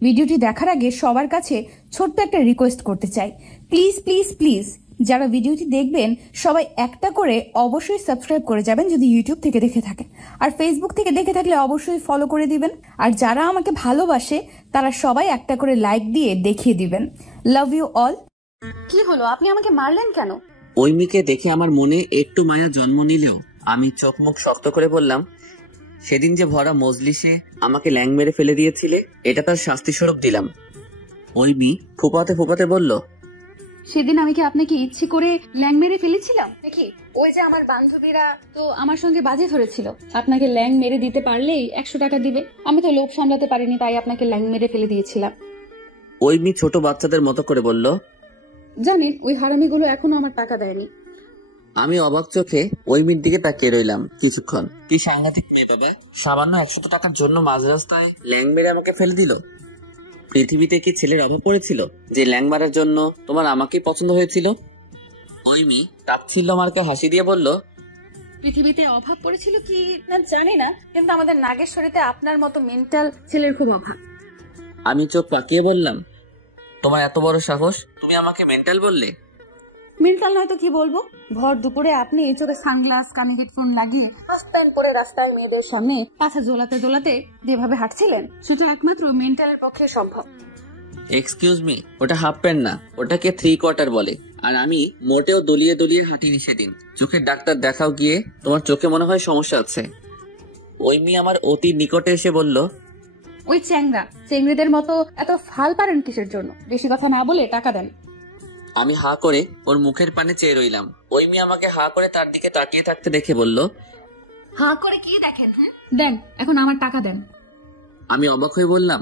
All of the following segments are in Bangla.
ভিডিওটি দেখার আগে সবার কাছে ছোট্ট একটা রিকোয়েস্ট করতে চাই, প্লিজ প্লিজ প্লিজ যারা ভিডিওটি দেখবেন সবাই একটা করে অবশ্যই সাবস্ক্রাইব করে যাবেন যদি ইউটিউব থেকে দেখে থাকেন, আর ফেসবুক থেকে দেখে থাকলে অবশ্যই ফলো করে দিবেন। আর যারা আমাকে ভালোবাসে তারা সবাই একটা করে লাইক দিয়ে দেখিয়ে দিবেন। Love you all. কি হলো, আপনি আমাকে মারলেন কেন? ওই মেয়েকে দেখে আমার মনে একটু মায়া জন্ম নিলেও আমি চোখ মুখ শক্ত করে বললাম, সেদিন যে ভরা মজলিসে আমাকে ল্যাং মেরে ফেলে দিয়েছিলে, এটা তার শাস্তি স্বরূপ দিলাম। ওই মেয়ে ফুপাতে ফুপাতে বলল, সেদিন আমি কি আপনাকে ইচ্ছে করে ল্যাং মেরে ফেলেছিলাম নাকি? ওই যে আমার বান্ধবীরা তো আমার সঙ্গে বাজে ধরেছিল, আপনাকে ল্যাং মেরে দিতে পারলেই 100 টাকা দিবে। আমি তো লোভ সামলাতে পারিনি, তাই আপনাকে ল্যাং মেরে ফেলে দিয়েছিলাম। ওই মেয়ে ছোট বাচ্চাদের মতো করে বলল, জানেন ওই হারামিগুলো এখনো আমার টাকা দেয়নি। আমি অবাক চোখে ওই মেয়ের দিকে তাকিয়ে রইলাম কিছুক্ষণ। কি সাংঘাতিক মেয়ে বাবা, সামান্য 100 টাকার জন্য মাঝ রাস্তায় ল্যাং মেরে আমাকে ফেলে দিল। পৃথিবীতে কি ছেলের অভাব পড়েছিল যে ল্যাং মারার জন্য তোমার আমাকেই পছন্দ হয়েছিল? ওই মেয়ে তাচ্ছিল্য মার্কে হাসি দিয়ে বলল, পৃথিবীতে অভাব পড়েছিল কি না জানি না, কিন্তু আমাদের নাগেশ্বরীতে আপনার মতো মেন্টাল ছেলের খুব অভাব। আমি চোখ পাকিয়ে বললাম, তোমার এত বড় সাহস, তুমি আমাকে মেন্টাল বললে? মেন্টাল নয় তো কি বলবো? ভর দুপুরে আপনি চোখে সানগ্লাস, কানে হেডফোন লাগিয়ে আস্তান পরে রাস্তায় মেয়েদের সামনে পাছা ঝোলাতে ঝোলাতে যেভাবে হাঁটছিলেন, সেটা একমাত্র মেন্টালের পক্ষে সম্ভব। এক্সকিউজ মি, ওটা হাফ প্যান্ট না, ওটাকে 3/4 বলে। আর আমি মোটেও দলিয়ে দলিয়ে হাঁটিনি সেদিন। চোখের ডাক্তার দেখাও গিয়ে, তোমার চোখে মনে হয় সমস্যা আছে। ওই মেয়ে আমার অতি নিকটে এসে বলল, ওই চ্যাংরা চেংড়িদের মতো এত ফাল পারেন কিসের জন্য? বেশি কথা না বলে টাকা দেন। আমি হা করে ওর মুখের পানে চেয়ে রইলাম। ওই মেয়ে আমাকে হা করে তার দিকে তাকিয়ে থাকতে দেখে বলল, হা করে কি দেখেন? দেন, এখন আমার টাকা দেন। আমি অবাক হয়ে বললাম,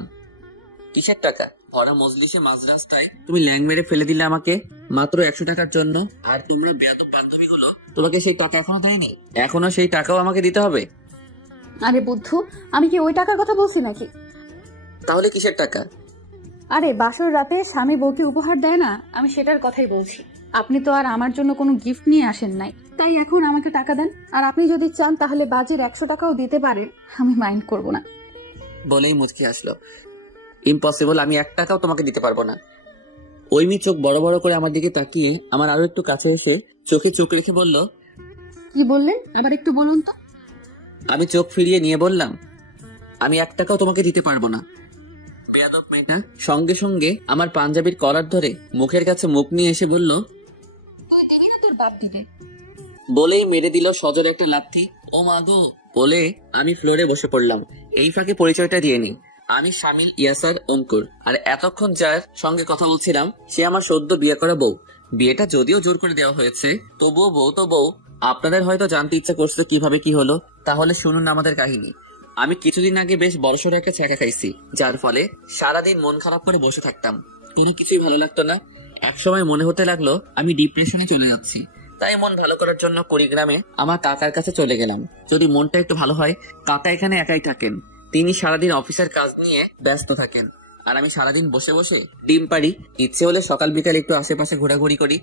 কিসের টাকা? ভরা মজলিসে মাঝ রাস্তায় তুমি ল্যাং মেরে ফেলে দিলে আমাকে মাত্র 100 টাকার জন্য, আর তোমরা বেয়াদব বান্ধবীগুলো তোমাকে সেই টাকা এখনো দেয়নি, এখনো সেই টাকাও আমাকে দিতে হবে? আরে বুদ্ধু, আমি কি ওই টাকার কথা বলছি নাকি? তাহলে কিসের টাকা? আরে বাসর রাতে স্বামী বউকে উপহার দেয় না, আমি সেটার কথাই বলছি। আপনি তো আর আমার জন্য কোনো গিফট নিয়ে আসেন নাই, তাই এখন আমাকে টাকা দেন। আর আপনি যদি চান তাহলে বাজের 100 টাকাও দিতে পারেন, আমি মাইন্ড করব না। বলেই মুচকি আসলো, ইম্পসিবল, আমি 1 টাকাও তোমাকে দিতে পারবো না। ওই মেয়ে চোখ বড় বড় করে আমার দিকে তাকিয়ে আমার আরো একটু কাছে এসে চোখে চোখ রেখে বলল, কি বললেন আবার একটু বলুন তো? আমি চোখ ফিরিয়ে নিয়ে বললাম, আমি 1 টাকাও তোমাকে দিতে পারবো না। বেয়াদব মেয়েটা সঙ্গে সঙ্গে আমার পাঞ্জাবির কলার ধরে মুখের কাছে মুখ নিয়ে এসে বলল, তুই দিবি না তোর বাপ দিবে। বলেই মেরে দিল সজোর একটা লাথি। ও মা গো বলে আমি ফ্লোরে বসে পড়লাম। এই ফাঁকে পরিচয়টা দিয়ে নি, আমি শামিল ইয়াসার অঙ্কুর। আর এতক্ষণ যার সঙ্গে কথা বলছিলাম সে আমার সদ্য বিয়ে করা বউ। বিয়েটা যদিও জোর করে দেওয়া হয়েছে, তবুও বউ তো বউ। আপনাদের হয়তো জানতে ইচ্ছা করছে কিভাবে কি হলো, তাহলে শুনুন আমাদের কাহিনী। আমি কিছুদিন আগে বেশ বড়সড় একটা ছ্যাঁকা খাইছি, যার ফলে সারাদিন মন খারাপ করে বসে থাকতাম, কোনো কিছুই ভালো লাগতো না। একসময় মনে হতে লাগলো আমি ডিপ্রেশনে চলে যাচ্ছি। তাই মন ভালো করার জন্য কুড়িগ্রামে আমার কাকার কাছে চলে গেলাম। যদি মনটা একটু ভালো হয়। কাকা এখানে একাই থাকেন, তিনি সারাদিন অফিসের কাজ নিয়ে ব্যস্ত থাকেন, আর আমি সারাদিন বসে বসে ডিম পাড়ি। ইচ্ছে হলে সকাল বিকাল একটু আশেপাশে ঘোরাঘুরি করি।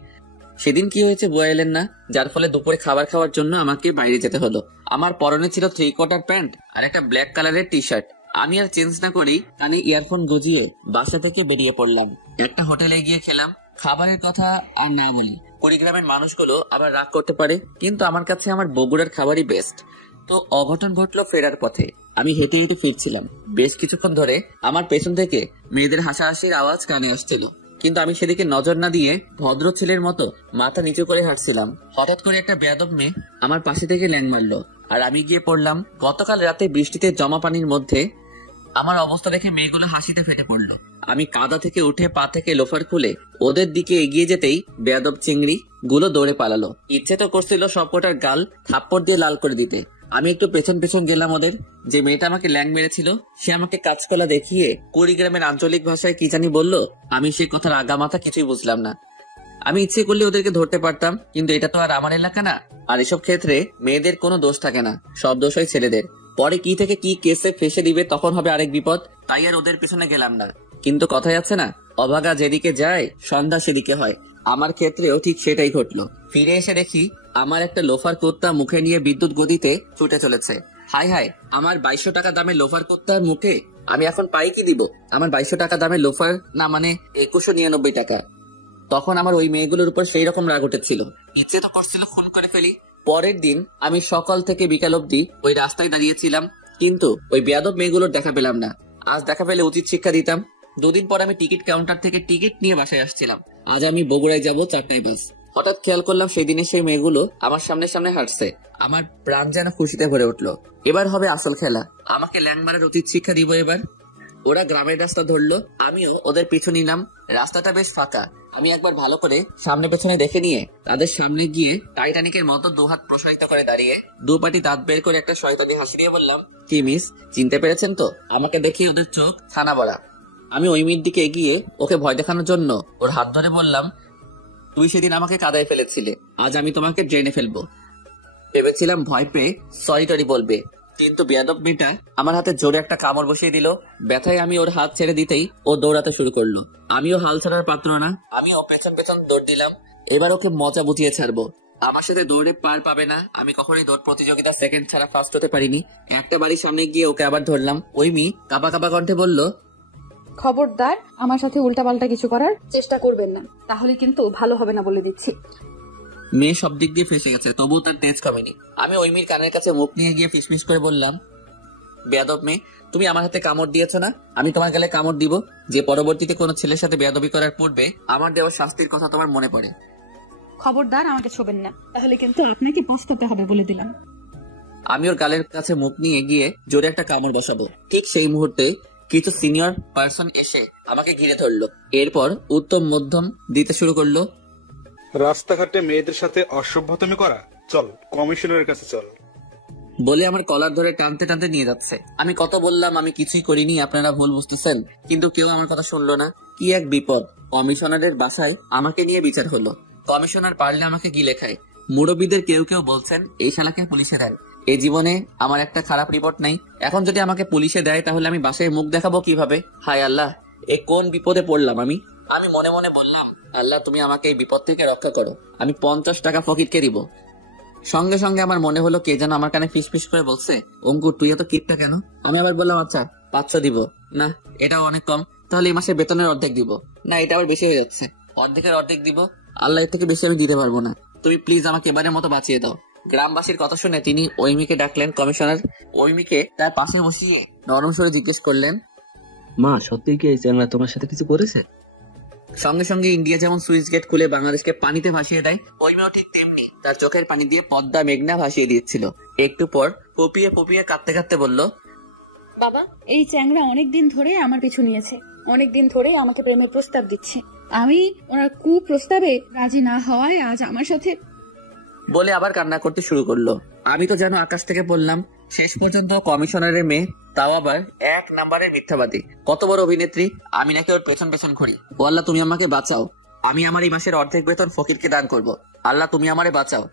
সেদিন কি হয়েছে বুয়া এলেন না, যার ফলে দুপুরে খাবার খাওয়ার জন্য আমাকে বাইরে যেতে হলো। আমার পরনে ছিল 3/4 প্যান্ট আর একটা ব্ল্যাক কালারের টি শার্ট। আমি আর চেঞ্জ না করেই কানে ইয়ারফোন গজিয়ে বাসা থেকে বেরিয়ে পড়লাম। একটা হোটেলে গিয়ে খেলাম। খাবারের কথা আর না বলি, কুড়িগ্রামের মানুষগুলো আবার রাগ করতে পারে, কিন্তু আমার কাছে আমার বগুড়ার খাবারই বেস্ট। তো অঘটন ঘটলো ফেরার পথে। আমি হেঁটে হেঁটে ফিরছিলাম। বেশ কিছুক্ষণ ধরে আমার পেছন থেকে মেয়েদের হাসাহাসির আওয়াজ কানে আসছিল, কিন্তু আমি সেদিকে নজর না দিয়ে ভদ্র ছেলের মতো মাথা নিচু করে হাঁটছিলাম। হঠাৎ করে একটা বেয়াদব মেয়ে আমার পাশে থেকে ল্যাং মারলো, আর আমি গিয়ে পড়লাম গতকাল রাতে বৃষ্টিতে জমা পানির মধ্যে। আমার অবস্থা দেখে মেয়েগুলো হাসিতে ফেটে পড়লো। আমি কাদা থেকে উঠে পা থেকে লোফার খুলে ওদের দিকে এগিয়ে যেতেই বেয়াদব চিংড়ি গুলো দৌড়ে পালালো। ইচ্ছে তো করছিল সবকটার গাল থাপ্পড় দিয়ে লাল করে দিতে। আমি একটু পেছন পেছন গেলাম ওদের। যে মেয়েটা আমাকে ল্যাং মেরেছিল সে আমাকে কাঁচকলা দেখিয়ে কুড়িগ্রামের আঞ্চলিক ভাষায় কি জানি বললো। আমি সে কথার আগা মাথা কিছুই বুঝলাম না। আমি ইচ্ছে করলে ওদেরকে ধরতে পারতাম, কিন্তু এটা তো আর আমার এলাকা না। আর এসব ক্ষেত্রে মেয়েদের কোনো দোষ থাকে না, সব দোষ হয় ছেলেদের। পরে কি থেকে কি কেসে ফেসে দিবে, তখন হবে আরেক বিপদ। তাই আর ওদের পিছনে গেলাম না। কিন্তু কথাই আছে না, অভাগা যেদিকে যায় সন্ধ্যা সেদিকে হয়। আমার ক্ষেত্রেও ঠিক সেটাই ঘটলো। ফিরে এসে দেখি আমার একটা লোফার কুত্তা মুখে নিয়ে বিদ্যুৎ গতিতে ছুটে চলেছে। হাই হাই, আমার 2200 টাকা দামের লোফার কুত্তার মুখে আমি এখন পাই কি দিব? আমার 2200 টাকা দামের লোফার না, মানে 2199 টাকা। তখন আমার ওই মেয়েগুলোর উপর সেই রকম রাগ উঠেছিল, ইচ্ছে তো করছিল খুন করে ফেলি। পরের দিন আমি সকাল থেকে বিকাল অব্দি ওই রাস্তায় দাঁড়িয়েছিলাম, কিন্তু ওই বেয়াদব মেয়েগুলোর দেখা পেলাম না। আজ দেখা পেলে উচিত শিক্ষা দিতাম। 2 দিন পর আমি টিকিট কাউন্টার থেকে টিকিট নিয়ে বাসায় আসছিলাম। আজ আমি বগুড়ায় যাব 4টায় বাস। হঠাৎ খেয়াল করলাম সেই দিনের সেই মেয়েগুলো আমার সামনে সামনে হাঁটছে। আমার প্রাণ যেন খুশিতে ভরে উঠলো। এবার হবে আসল খেলা, আমাকে ল্যাং মারার উচিত শিক্ষা দিব এবার। ওরা গ্রামের রাস্তা ধরলো, আমিও ওদের পিছু নিলাম। রাস্তাটা বেশ ফাঁকা। আমি একবার ভালো করে সামনে পেছনে দেখে নিয়ে তাদের সামনে গিয়ে টাইটানিকের মতো 2 হাত প্রসারিত করে দাঁড়িয়ে 2 পাটি দাঁত বের করে একটা শয়তানি হাসি দিয়ে বললাম, কি মিস, চিনতে পেরেছেন তো? আমাকে দেখে ওদের চোখ ছানা বড়া। আমি ওই মেয়ের দিকে এগিয়ে ওকে ভয় দেখানোর জন্য ওর হাত ধরে বললাম, তুই সেদিন আমাকে কাদায় ফেলেছিলে, আজ আমি তোমাকে ড্রেনে ফেলবো। ভেবেছিলাম ভয় পেয়ে সরি টরি বলবে, কিন্তু বেয়াদব মেয়েটা আমার হাতে জোরে একটা কামড় বসিয়ে দিল। ব্যথায় আমি ওর হাত ছেড়ে দিতেই ও দৌড়াতে শুরু করলো। আমিও হাল ছাড়ার পাত্র না, আমিও পেছন পেছন দৌড় দিলাম। এবার ওকে মজা বুঝিয়ে ছাড়বো। আমার সাথে দৌড়ে পার পাবে না। আমি কখনোই দৌড় প্রতিযোগিতা সেকেন্ড ছাড়া ফার্স্ট হতে পারিনি। একটা বাড়ির সামনে গিয়ে ওকে আবার ধরলাম। ওই মেয়ে কাঁপা কাঁপা কণ্ঠে বলল, খবরদার আমার সাথে উল্টাপাল্টা কিছু করার চেষ্টা করবেন না, তাহলে কিন্তু ভালো হবে না বলে দিচ্ছি। মেয়ে সব দিক দিয়ে ফেসে গেছে, তবুও তার তেজ কমেনি। আমি ওই মেয়ের কানের কাছে মুখ নিয়ে গিয়ে ফিসফিস করে বললাম, বেয়াদব মেয়ে, তুমি আমার হাতে কামড় দিয়েছো না, আমি তোমার গালে কামড় দিব যে পরবর্তীতে কোনো ছেলের সাথে বেয়াদবি করার পূর্বে আমার দেওয়া শাস্তির কথা তোমার মনে পড়ে। খবরদার আমাকে ছোবেন না, তাহলে কিন্তু আপনাকে পস্তাতে হবে বলে দিলাম। আমি ওর গালের কাছে মুখ নিয়ে গিয়ে জোরে একটা কামড় বসাবো। ঠিক সেই মুহূর্তে কিছু সিনিয়র পার্সন এসে আমাকে ঘিরে ধরলো। এরপর উত্তম মধ্যম দিতে শুরু করলো। রাস্তাঘাটে মেয়েদের সাথে অসভ্যতামি করা, চল কমিশনারের কাছে চল বলে আমার কলার ধরে টানতে টানতে নিয়ে যাচ্ছে। আমি কত বললাম আমি কিছুই করিনি, আপনারা ভুল বুঝতেছেন, কিন্তু কেউ আমার কথা শুনলো না। কি এক বিপদ! কমিশনারের বাসায় আমাকে নিয়ে বিচার হলো। কমিশনার পারলে আমাকে গিলে খায়। মুরব্বীদের কেউ কেউ বলছেন এই শালাকে পুলিশে দেয়। এই জীবনে আমার একটা খারাপ রিপোর্ট নাই। এখন যদি আমাকে পুলিশে দেয় তাহলে আমি বাসায় মুখ দেখাবো কিভাবে? হায় আল্লাহ, এ কোন বিপদে পড়লাম আমি। আমি মনে মনে বললাম, আল্লাহ তুমি আমাকে এই বিপদ থেকে রক্ষা করো, আমি 50 টাকা ফকিরকে দিব। সঙ্গে সঙ্গে আমার মনে হলো কে যেন আমার কানে ফিস ফিস করে বলছে, অঙ্কুর তুই এত কিপটা কেন? আমি আবার বললাম, আচ্ছা 500 দিব। না, এটাও অনেক কম, তাহলে এই মাসের বেতনের অর্ধেক দিব। না, এটা আবার বেশি হয়ে যাচ্ছে, অর্ধেকের অর্ধেক দিব। আল্লাহ, এর থেকে বেশি আমি দিতে পারবো না, তুমি প্লিজ আমাকে এবারের মতো বাঁচিয়ে দাও। গ্রামবাসীর কথা শুনে তিনি ওইমিকে ডাকলেন। কমিশনার ওইমিকে তার পাশে বসিয়ে নরম স্বরে জিজ্ঞেস করলেন, মা সত্যি কি এই চ্যাংড়া তোমার সাথে কিছু করেছে? সঙ্গে সঙ্গে ইন্ডিয়া যেমন সুইচ গেট খুলে বাংলাদেশকে পানিতে ভাসিয়ে দেয়, ওই মেয়েও ঠিক তেমনি তার চোখের পানি দিয়ে পদ্মা মেঘনা ভাসিয়ে দিচ্ছিল। একটু পর পপিয়ে পপিয়ে কাঁদতে কাঁদতে বলল, বাবা, এই চ্যাংড়া অনেকদিন ধরে আমার পিছু নিয়েছে, অনেকদিন ধরে আমাকে প্রেমের প্রস্তাব দিচ্ছে। আমি ওনার কুপ্রস্তাবে রাজি না হওয়ায় আজ আমার সাথে বলে আবার কান্না করতে শুরু করলো। আমি তো যেন আকাশ থেকে পড়লাম। শেষ পর্যন্ত কমিশনারের মেয়ে, তাও আবার 1 নাম্বারের মিথ্যাবাদী। কত বড় অভিনেত্রী, আমি নাকি ওর পেছন পেছন ঘুরি। ও আল্লাহ তুমি আমাকে বাঁচাও, আমি আমার এই মাসের অর্ধেক বেতন ফকিরকে দান করব। আল্লাহ তুমি আমারে বাঁচাও।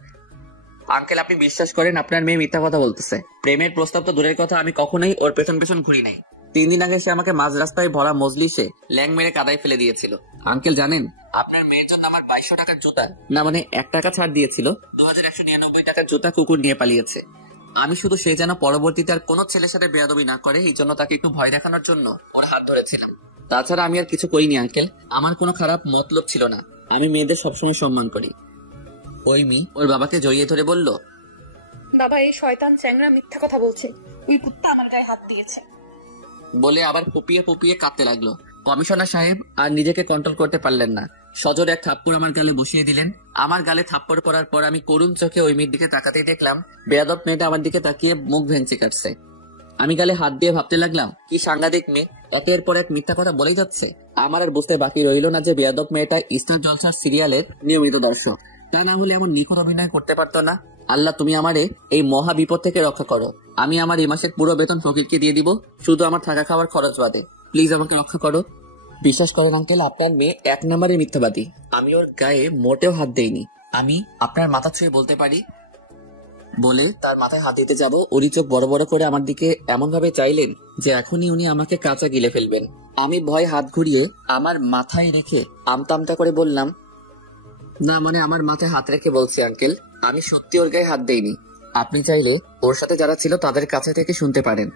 আঙ্কেল, আপনি বিশ্বাস করেন আপনার মেয়ে মিথ্যা কথা বলতেছে? প্রেমের প্রস্তাব তো দূরের কথা, আমি কখনোই ওর পেছন পেছন ঘুরি নাই। 3 দিন আগে সে আমাকে মাঝ রাস্তায় ভরা মজলিসে ল্যাং মেরে কাদায় ফেলে দিয়েছিল। আঙ্কেল জানেন, আপনার মেয়ের জন্য আমার 2200 টাকার জুতা, না মানে 1 টাকা ছাড় দিয়েছিল, 2199 টাকার জুতা কুকুর নিয়ে পালিয়েছে। আমি শুধু সে যেন পরবর্তীতে আর কোনো ছেলের সাথে বেয়াদবি না করে এই জন্য তাকে একটু ভয় দেখানোর জন্য ওর হাত ধরেছিলাম। তাছাড়া আমি আর কিছু করিনি আঙ্কেল, আমার কোনো খারাপ মতলব ছিল না। আমি মেয়েদের সবসময় সম্মান করি। ওই মেয়ে ওর বাবাকে জড়িয়ে ধরে বলল, বাবা, এই শয়তান চ্যাংড়া মিথ্যা কথা বলছে, ওই কুত্তা আমার গায়ে হাত দিয়েছে। বলে আবার ফুপিয়ে ফুপিয়ে কাঁদতে লাগলো। কমিশনার সাহেব আর নিজেকে কন্ট্রোল করতে পারলেন না, সজোরে এক থাপ্পড় আমার গালে বসিয়ে দিলেন। আমার গালে থাপ্পড় পড়ার পর আমি করুণ চোখে ওই মেয়ের দিকে তাকাতেই দেখলাম বেয়াদব মেয়েটা আমার দিকে তাকিয়ে মুখ ভেঙচি কাটছে। আমি গালে হাত দিয়ে ভাবতে লাগলাম, কি সাংঘাতিক মেয়ে, একের পর এক মিথ্যা কথা বলেই যাচ্ছে। আমার আর বুঝতে বাকি রইল না যে বেয়াদব মেয়েটা স্টার জলসার সিরিয়ালের নিয়মিত দর্শক, তা না হলে এমন নিখুঁত অভিনয় করতে পারতো না। আল্লাহ তুমি আমারে এই মহা বিপদ থেকে রক্ষা করো। আমি আমার এই মাসের পুরো বেতন ফকিরকে দিয়ে দিব, শুধু আমার থাকা খাওয়ার খরচ বাদে। প্লিজ আমাকে রক্ষা করো। বিশ্বাস করেন আঙ্কেল, আপনার মেয়ে 1 নম্বরের মিথ্যাবাদী। আমি ওর গায়ে মোটেও হাত দেইনি। আমি আপনার মাথা ছুঁয়ে বলতে পারি। বলে তার মাথায় হাত দিতে যাব, ওরই চোখ বড় বড় করে আমার দিকে এমন ভাবে চাইলেন যে এখনই উনি আমাকে কাঁচা গিলে ফেলবেন। আমি ভয় হাত ঘুরিয়ে আমার মাথায় রেখে আমতা করে বললাম, না মানে আমার মাথায় হাত রেখে বলছি আঙ্কেল, আমি সত্যি ওর গায়ে হাত দেইনি। আপনি চাইলে ওর সাথে যারা ছিল তাদের কাছে থেকে শুনতে পারেন।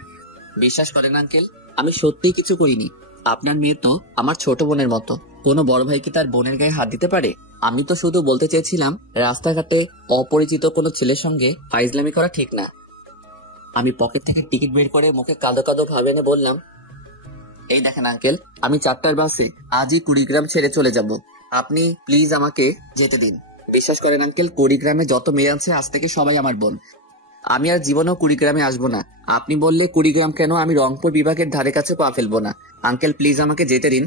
বিশ্বাস করেন আঙ্কেল, আমি সত্যিই কিছু করিনি। আপনার মেয়ে তো আমার ছোট বোনের মতো। কোনো বড় ভাই কি তার বোনের গায়ে হাত দিতে পারে? আমি তো শুধু বলতে চেয়েছিলাম রাস্তাঘাটে অপরিচিত কোনো ছেলের সঙ্গে ফাইজলামি করা ঠিক না। আমি পকেট থেকে টিকিট বের করে মুখে কাঁদো কাঁদো ভাবে এনে বললাম, এই দেখেন আঙ্কেল, আমি 4টার বাসে আজই কুড়িগ্রাম ছেড়ে চলে যাব। আপনি প্লিজ আমাকে যেতে দিন। বিশ্বাস করেন আঙ্কেল, কুড়িগ্রামে যত মেয়ে আছে আজ থেকে সবাই আমার বোন। আমি আর জীবনেও কুড়িগ্রামে আসবো না। আপনি বললে কুড়িগ্রাম কেন, আমি রংপুর বিভাগের ধারে কাছে পা ফেলবো না। আঙ্কেল প্লিজ আমাকে যেতে দিন।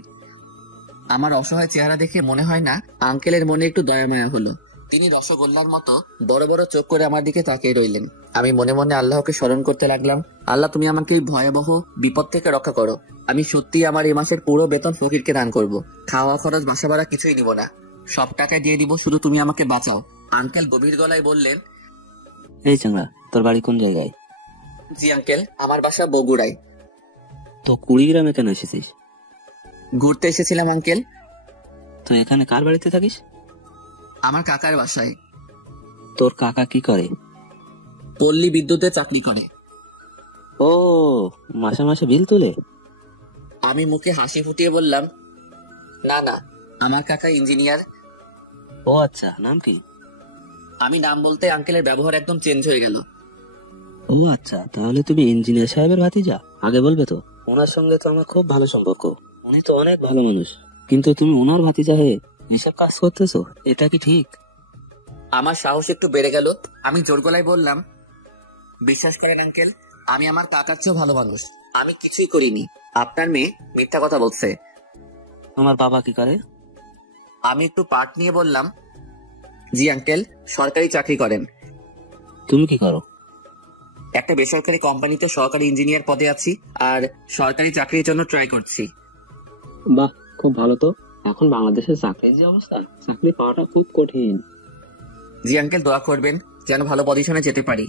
আমার অসহায় চেহারা দেখে মনে হয় না আঙ্কেলের মনে একটু দয়া মায়া হলো। তিনি রসগোল্লার মতো বড় বড় চোখ করে আমার দিকে তাকিয়ে রইলেন। আমি মনে মনে আল্লাহকে স্মরণ করতে লাগলাম, আল্লাহ তুমি আমাকে এই ভয়াবহ বিপদ থেকে রক্ষা করো। আমি সত্যি আমার এই মাসের পুরো বেতন ফকিরকে দান করব। খাওয়া খরচ বাসা ভাড়া কিছুই নিব না, সব টাকা দিয়ে দিব, শুধু তুমি আমাকে বাঁচাও। আঙ্কেল গভীর গলায় বললেন, এই চাংড়া, তোর বাড়ি কোন জায়গায়? জি আঙ্কেল, আমার বাসা বগুড়ায়। তো কুড়িগ্রামে কেন এসেছিস? ঘুরতে এসেছিলাম আঙ্কেল। তো এখানে কার বাড়িতে থাকিস? আমার কাকার বাসায়। তোর কাকা কি করে? পল্লী বিদ্যুতে চাকরি করে। ও, মাসে মাসে বিল তুলে? আমি মুখে হাসি ফুটিয়ে বললাম, না না, আমার কাকা ইঞ্জিনিয়ার। ও আচ্ছা, নাম কি? আমি নাম বলতে আঙ্কেলের ব্যবহার একদম চেঞ্জ হয়ে গেল। ও আচ্ছা, তাহলে তুমি ইঞ্জিনিয়ার সাহেবের ভাতিজা? আগে বলবে তো, ওনার সঙ্গে তো আমার খুব ভালো সম্পর্ক। উনি তো অনেক ভালো মানুষ, কিন্তু তুমি ওনার ভাতিজা হয়ে এসব কাজ করতেছো, এটা কি ঠিক? আমার সাহস একটু বেড়ে গেল। আমি জোর গলায় বললাম, বিশ্বাস করেন আঙ্কেল, আমি আমার কাকার চেয়েও ভালো মানুষ। আমি কিছুই করিনি। আপনার মেয়ে মিথ্যা কথা বলছে। তোমার বাবা কি করে? আমি একটু পাট নিয়ে বললাম, জি আঙ্কেল, সরকারি চাকরি করেন। তুমি কি করো? একটা বেসরকারি কোম্পানিতে সহকারী ইঞ্জিনিয়ার পদে আছি, আর সরকারি চাকরির জন্য ট্রাই করছি। বাহ, খুব ভালো তো। এখন বাংলাদেশের চাকরির যে অবস্থা, চাকরি পাওয়াটা খুব কঠিন। জি আঙ্কেল, দোয়া করবেন যেন ভালো পজিশনে যেতে পারি।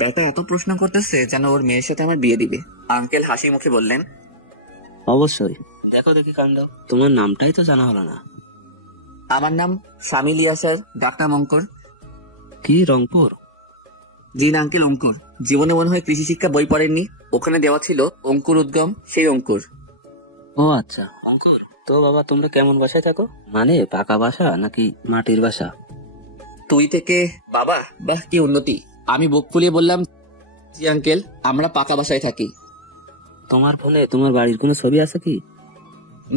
বেটা এত প্রশ্ন করতেছে যেন ওর মেয়ের সাথে আমার বিয়ে দিবে। আঙ্কেল হাসি মুখে বললেন, অবশ্যই। দেখো দেখি কাণ্ড, তোমার নামটাই তো জানা হলো না। আমার নাম শামিল ইয়াসার, ডাকনাম অঙ্কুর। কি, রংপুর? জি না আঙ্কেল, অঙ্কুর। জীবনে মনে হয় কৃষি শিক্ষা বই পড়েননি, ওখানে দেওয়া ছিল অঙ্কুর উদ্গম, সেই অঙ্কুর। ও আচ্ছা, অঙ্কুর। তো বাবা, তোমরা কেমন বাসায় থাকো? মানে পাকা বাসা নাকি মাটির বাসা? তুই থেকে বাবা, বাহ কি উন্নতি। আমি বুক ফুলিয়ে বললাম, জি আঙ্কেল, আমরা পাকা বাসায় থাকি। তোমার ফোনে তোমার বাড়ির কোনো ছবি আছে কি?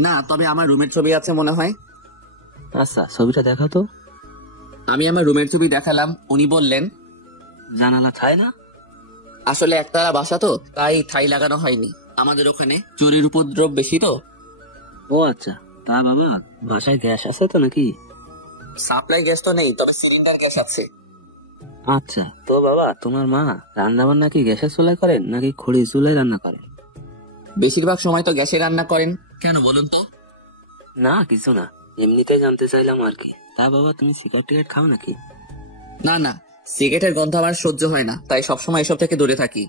না, তবে আমার রুমের ছবি আছে মনে হয়। আচ্ছা, ছবিটা দেখাও তো। আমি আমার রুমের ছবি দেখালাম। উনি বললেন, জানালা ছায় না? আসলে একতলা বাসা তো, তাই ঠাই লাগানো হয়নি। আমাদের ওখানে চোরের উপদ্রব বেশি তো। ও আচ্ছা, তা বাবা, বাসায় গ্যাস আছে তো নাকি? সাপ্লাই গ্যাস তো নেই, তবে সিলিন্ডার গ্যাস আছে। আচ্ছা, তো বাবা, তোমার মা রান্না বান্না কি গ্যাসের চুলায় করেন নাকি খড়ির চুলায় রান্না করেন? বেশিরভাগ সময় তো গ্যাসে রান্না করেন। কেন বলুন তো? না, কিছু না, এমনিতেই জানতে চাইলাম আর কি। তা বাবা, তুমি সিগারেট টিগারেট খাও নাকি? না না, সিগারেটের গন্ধ আমার সহ্য হয় না, তাই সবসময় এসব থেকে দূরে থাকি।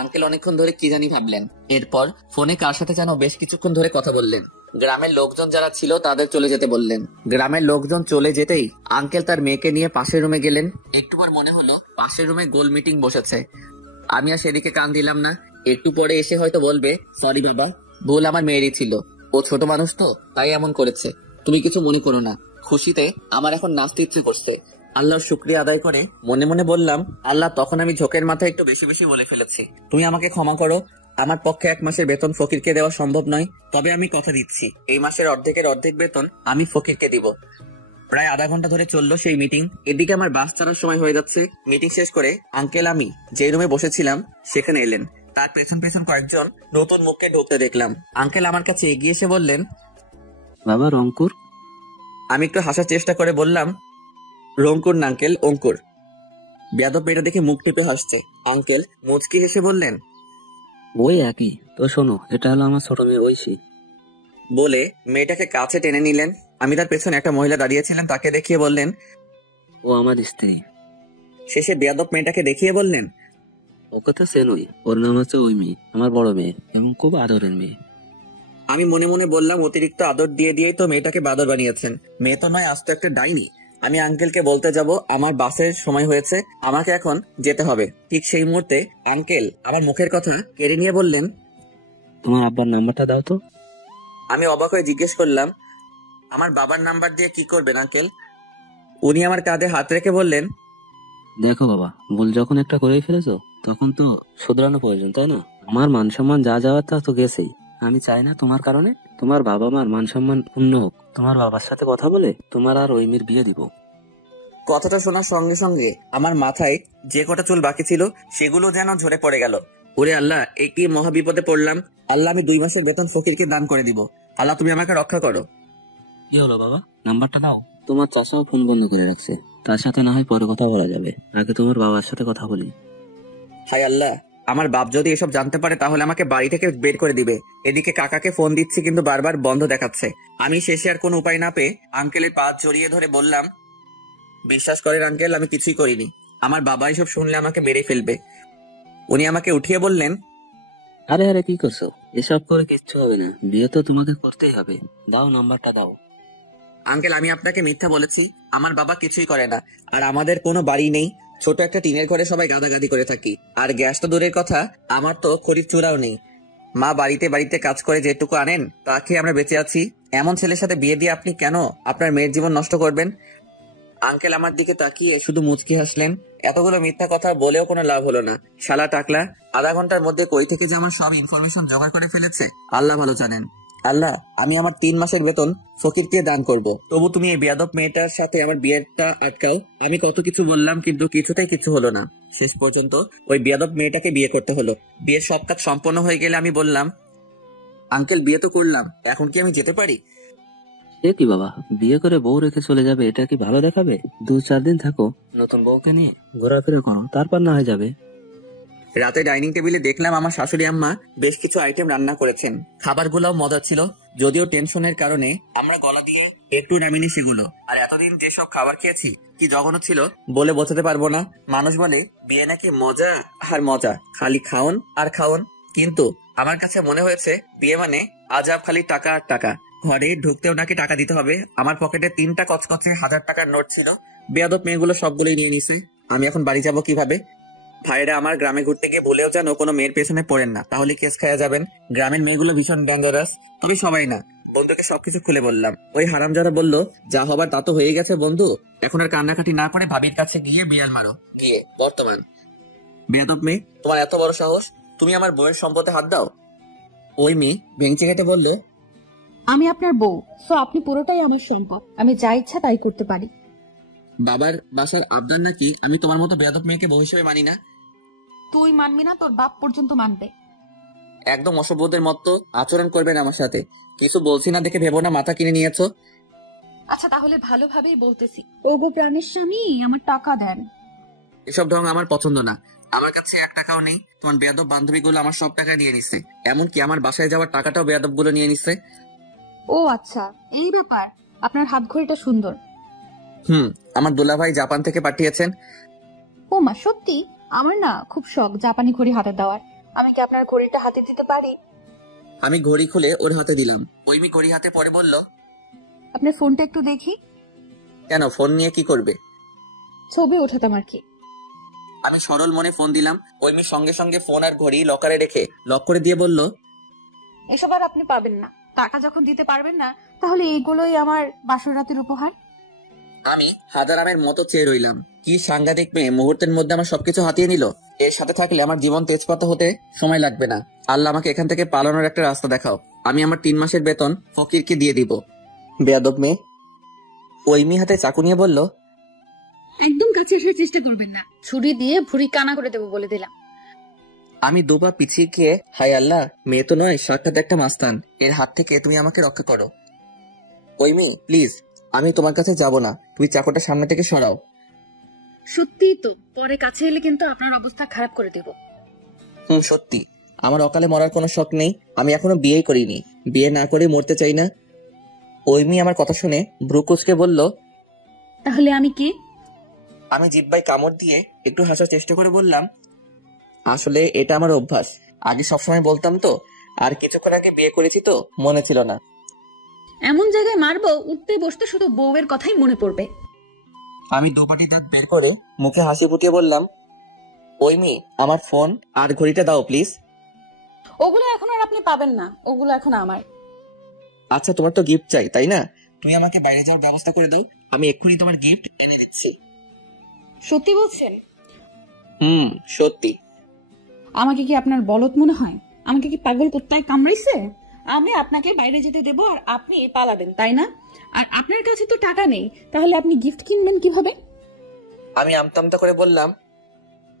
আঙ্কেল অনেকক্ষণ ধরে কি জানি ভাবলেন। এরপর ফোনে কার সাথে যেন বেশ কিছুক্ষণ ধরে কথা বললেন। গ্রামের লোকজন যারা ছিল তাদের চলে যেতে বললেন। গ্রামের লোকজন চলে যেতেই আঙ্কেল তার মেয়েকে নিয়ে পাশের রুমে গেলেন। একটু পর মনে হলো পাশের রুমে গোল মিটিং বসেছে। আমি আর সেদিকে কান দিলাম না। একটু পরে এসে হয়তো বলবে, সরি বাবা, ভুল আমার মেয়েরই ছিল, ও ছোট মানুষ তো তাই এমন করেছে, তুমি কিছু মনে করো না। খুশিতে আমার এখন নাচতে ইচ্ছে করছে। আল্লাহর শুকরিয়া আদায় করে মনে মনে বললাম, আল্লাহ, তখন আমি ঝোঁকের মাথায় একটু বেশি বেশি বলে ফেলেছি, তুমি আমাকে ক্ষমা করো। আমার পক্ষে 1 মাসের বেতন ফকিরকে দেওয়া সম্ভব নয়, তবে আমি কথা দিচ্ছি এই মাসের অর্ধেকের অর্ধেক বেতন আমি ফকিরকে দিব। প্রায় আধা ঘন্টা ধরে চললো সেই মিটিং। এদিকে আমার বাস ছাড়ার সময় হয়ে যাচ্ছে। মিটিং শেষ করে আঙ্কেল আমি যে রুমে বসেছিলাম সেখানে এলেন। তার পেছন পেছন কয়েকজন নতুন মুখকে ঢুকতে দেখলাম। আঙ্কেল আমার কাছে এগিয়ে এসে বললেন, বাবা, রংপুর? আমি একটু হাসার চেষ্টা করে বললাম, রংপুর না আঙ্কেল, অঙ্কুর। বেয়াদব মেয়েটা দেখে মুখ টিপে হাসছে। আঙ্কেল মুচকি হেসে বললেন, ওই একই তো। শোনো, এটা হলো আমার ছোট মেয়ে ঐশী। বলে মেয়েটাকে কাছে টেনে নিলেন। আমি তার পেছনে একটা মহিলা দাঁড়িয়েছিলেন, তাকে দেখিয়ে বললেন, ও আমার স্ত্রী। শেষে বেয়াদব মেয়েটাকে দেখিয়ে বললেন, ওকে তো চেনই, ওর নাম হচ্ছে ওই মেয়ে, আমার বড় মেয়ে এবং খুব আদরের মেয়ে। আমি মনে মনে বললাম, অতিরিক্ত আদর দিয়ে দিয়েই তো মেয়েটাকে বাদর বানিয়েছেন। মেয়ে তো নয়, আজ তো একটা ডাইনি। আমি আঙ্কেলকে বলতে যাব আমার বাসের সময় হয়েছে, আমাকে এখন যেতে হবে। ঠিক সেই মুহূর্তে আঙ্কেল আমার মুখের কথা কেড়ে নিয়ে বললেন, তোমার আব্বার নাম্বারটা দাও তো। আমি অবাক হয়ে জিজ্ঞেস করলাম, আমার বাবার নাম্বার দিয়ে কি করবেন আঙ্কেল? উনি আমার কাঁধে হাত রেখে বললেন, দেখো বাবা, ভুল যখন একটা করেই ফেলেছো তখন তো শুধরানো প্রয়োজন, তাই না? আমার মান সম্মান যা যাওয়ার তা তো গেছেই। আমি চাই না তোমার কারণে তোমার বাবা মার মান সম্মান ক্ষুণ্ণ হোক। তোমার বাবার সাথে কথা বলে তোমার আর ওই মেয়ের বিয়ে দিব। কথাটা শোনার সঙ্গে সঙ্গে আমার মাথায় যে কটা চুল বাকি ছিল সেগুলো যেন ঝরে পড়ে গেল। ওরে আল্লাহ, এ কি মহা বিপদে পড়লাম। আল্লাহ, আমি 2 মাসের বেতন ফকিরকে দান করে দিব। আল্লাহ, তুমি আমাকে রক্ষা করো। কি হলো বাবা, নাম্বারটা দাও। তোমার চাচাও ফোন বন্ধ করে রাখছে, তার সাথে না হয় পরে কথা বলা যাবে, আগে তোমার বাবার সাথে কথা বলি। হায় আল্লাহ, আমার বাপ যদি এসব জানতে পারে তাহলে আমাকে বাড়ি থেকে বের করে দিবে। এদিকে কাকাকে ফোন দিচ্ছি কিন্তু বারবার বন্ধ দেখাচ্ছে। আমি শেষে আর কোনো উপায় না পেয়ে আঙ্কেলের পা জড়িয়ে ধরে বললাম, বিশ্বাস করেন আঙ্কেল, আমি কিছুই করিনি। আমার বাবা এসব শুনলে আমাকে মেরে ফেলবে। উনি আমাকে উঠিয়ে বললেন, আরে আরে কি করছো? এসব করে কিচ্ছু হবে না, বিয়ে তো তোমাকে করতেই হবে। দাও নাম্বারটা দাও। আঙ্কেল, আমি আপনাকে মিথ্যা বলেছি। আমার বাবা কিছুই করে না। আর আমাদের কোনো বাড়ি নেই, ছোট একটা টিনের ঘরে সবাই গাদাগাদি করে থাকি। আর গ্যাস তো দূরের কথা, আমার তো খড়ির চূড়াও নেই। মা বাড়িতে বাড়িতে কাজ করে যেটুকু আনেন তা খেয়ে আমরা বেঁচে আছি। এমন ছেলের সাথে বিয়ে দিয়ে আপনি কেন আপনার মেয়ের জীবন নষ্ট করবেন? আঙ্কেল আমার দিকে তাকিয়ে শুধু মুচকি হাসলেন। এতগুলো মিথ্যা কথা বলেও কোনো লাভ হলো না। শালা টাকলা আধা ঘন্টার মধ্যে কই থেকে যে আমার সব ইনফরমেশন জোগাড় করে ফেলেছে আল্লাহ ভালো জানেন। আল্লাহ, আমি আমার 3 মাসের বেতন ফকিরকে দান করব, তবু তুমি এই বেয়াদব মেয়েটার সাথে আমার বিয়েটা আটকাও। আমি কত কিছু বললাম কিন্তু কিছুতেই কিছু হলো না। শেষ পর্যন্ত ওই বেয়াদব মেয়েটাকে বিয়ে করতে হলো। বিয়ের সব কাজ সম্পন্ন হয়ে গেলে আমি বললাম, আঙ্কেল বিয়ে তো করলাম, এখন কি আমি যেতে পারি? এ কি বাবা, বিয়ে করে বউ রেখে চলে যাবে, এটা কি ভালো দেখাবে? 2-4 দিন থাকো, নতুন বউকে নিয়ে ঘোরাফেরা করো, তারপর না হয়ে যাবে। রাতে ডাইনিং টেবিলে দেখলাম আমার শাশুড়ি আম্মা বেশ কিছু আইটেম রান্না করেছেন। খাবারগুলোও মজা ছিল, যদিও টেনশনের কারণে আমরা গলা দিয়ে একটু নামিনি সেগুলো। আর এতদিন যেসব খাবার খেয়েছি কি জঘন্য ছিল বলে বোঝাতে পারবো না। মানুষ বলে বিয়ে নাকি মজা আর মজা, খালি খাওন আর খাওন, কিন্তু আমার কাছে মনে হয়েছে বিয়ে মানে আজাব, খালি টাকা আর টাকা। ঘরে ঢুকতেও নাকি টাকা দিতে হবে। আমার পকেটে 3টা কচকচে 1000 টাকার নোট ছিল। বেয়াদব মেয়েগুলো সবগুলোই নিয়ে নিছে। আমি এখন বাড়ি যাব কিভাবে? ভাইরা, আমার গ্রামে ঘুরতে গিয়ে ভুলেও যেন কোনো মেয়ের পেছনে পড়েন না, তাহলে কেস খাওয়া যাবেন। গ্রামের মেয়েগুলো ভীষণ ডেঞ্জারাস। তবে সবাই না। বন্ধুকে সবকিছু খুলে বললাম। ওই হারামজাদা বলল, যা হবার তা তো হয়ে গেছে বন্ধু, এখন আর কান্নাকাটি না করে ভাবির কাছে গিয়ে বিয়াল মারো গিয়ে। বর্তমান বেয়াদব মেয়ে, তোমার এত বড় সাহস, তুমি আমার বউয়ের সম্পদে হাত দাও? ওই মেয়ে ভেঙচি কেটে বলল, আমি আপনার বউ, সো আপনি পুরোটাই আমার সম্পদ। আমি যা ইচ্ছা তাই করতে পারি। বাবার বাসার আবদার নাকি আমি তোমার মতো বেয়াদব মেয়েকে বউ হিসেবে মানি না। তুই মানবি না, তোর বাপ পর্যন্ত মানবে। একদম অসভ্যদের মতো আচরণ করবেন আমার সাথে। কিছু বলছি না দেখে ভেবো না মাথা কিনে নিয়েছো। আচ্ছা তাহলে ভালোভাবেই বলতেছি, ওগো প্রাণের স্বামী, আমার টাকা দেন। এসব ঢং আমার পছন্দ না। আমার কাছে 1 টাকাও নেই। তোমার বেয়াদব বান্ধবীগুলো আমার সব টাকা নিয়ে নিচ্ছে, এমনকি আমার বাসায় যাওয়ার টাকাটাও বেয়াদব গুলো নিয়ে নিচ্ছে। ও আচ্ছা, এই ব্যাপার। আপনার হাত ঘড়িটা সুন্দর। আমার দুলাভাই জাপান থেকে পাঠিয়েছেন। ও মা, সত্যি? আমার না খুব শখ জাপানি ঘড়ি হাতে দেওয়ার। আমি কি আপনার ঘড়িটা হাতে দিতে পারি? আমি ঘড়ি খুলে ওর হাতে দিলাম। ওই মেয়ে ঘড়ি হাতে পরে বলল, আপনার ফোনটা একটু দেখি। কেন, ফোন নিয়ে কি করবে? ছবি ওঠাতাম আর কি। আমি সরল মনে ফোন দিলাম। ওই মেয়ে সঙ্গে সঙ্গে ফোন আর ঘড়ি লকারে রেখে লক করে দিয়ে বলল, এসব আর আপনি পাবেন না। টাকা যখন দিতে পারবেন না তাহলে এইগুলোই আমার বাসর রাতের উপহার। আমি হাজারামের মতো চেয়ে রইলাম। কি সাংঘাতিক মেয়ে, মুহূর্তের মধ্যে আমার সবকিছু হাতিয়ে নিল। এর সাথে থাকলে আমার জীবন তেজপাতা হতে সময় লাগবে না। আল্লাহ আমাকে এখান থেকে পালানোর একটা রাস্তা দেখাও। আমি আমার 3 মাসের বেতন ফকিরকে দিয়ে দিব। বেয়াদব মেয়ে। ওই মেয়ে হাতে চাকু নিয়ে বলল, একদম কাছে আসার চেষ্টা করবেন না, ছুরি দিয়ে ভুঁড়ি কানা করে দেবো বলে দিলাম। আমি 2 পা পিছিয়ে গিয়ে, হায় আল্লাহ, মেয়ে তো নয়, সাক্ষাৎ একটা মাস্তান। এর হাত থেকে তুমি আমাকে রক্ষা করো। ওই মেয়ে প্লিজ, আমি তোমার কাছে যাব না, তুমি চাকুটা সামনে থেকে সরাও। সত্যি তো, পরে কাছে এলে কিন্তু আপনার অবস্থা খারাপ করে দেব। সত্যি। আমার অকালে মরার কোনো শখ নেই। আমি এখনো বিয়েই করিনি, বিয়ে না করে মরতে চাই না। ওই মেয়ে আমার কথা শুনে ভ্রু কুঁচকে বলল, তাহলে আমি কি? আমি জিহ্বায় কামড় দিয়ে একটু হাসার চেষ্টা করে বললাম, আসলে এটা আমার অভ্যাস, আগে সবসময় বলতাম তো, আর কিছুক্ষণ আগে বিয়ে করেছি তো মনে ছিল না। এমন জায়গায় মারবো, উঠতে বসতে শুধু বউয়ের কথাই মনে পড়বে। আমি 2 পাটি দাঁত বের করে মুখে হাসি ফুটিয়ে বললাম, ওই মেয়ে আমার ফোন আর ঘড়িটা দাও প্লিজ। ওগুলো এখন আর আপনি পাবেন না, ওগুলো এখন আমার। আচ্ছা, তোমার তো গিফট চাই তাই না? তুমি আমাকে বাইরে যাওয়ার ব্যবস্থা করে দাও, আমি এক্ষুনি তোমার গিফট এনে দিচ্ছি। সত্যি বলছেন? সত্যি। আমাকে কি আপনার বলদ মনে হয়? আমাকে কি পাগল কুত্তায় কামড়াইছে? আমি আপনাকে বাইরে যেতে দেবো আর আপনি পালাবেন, তাই না? আর আপনার কাছে তো টাকা নেই, তাহলে আপনি গিফট কিনবেন কিভাবে? আমি আমতামতা করে বললাম,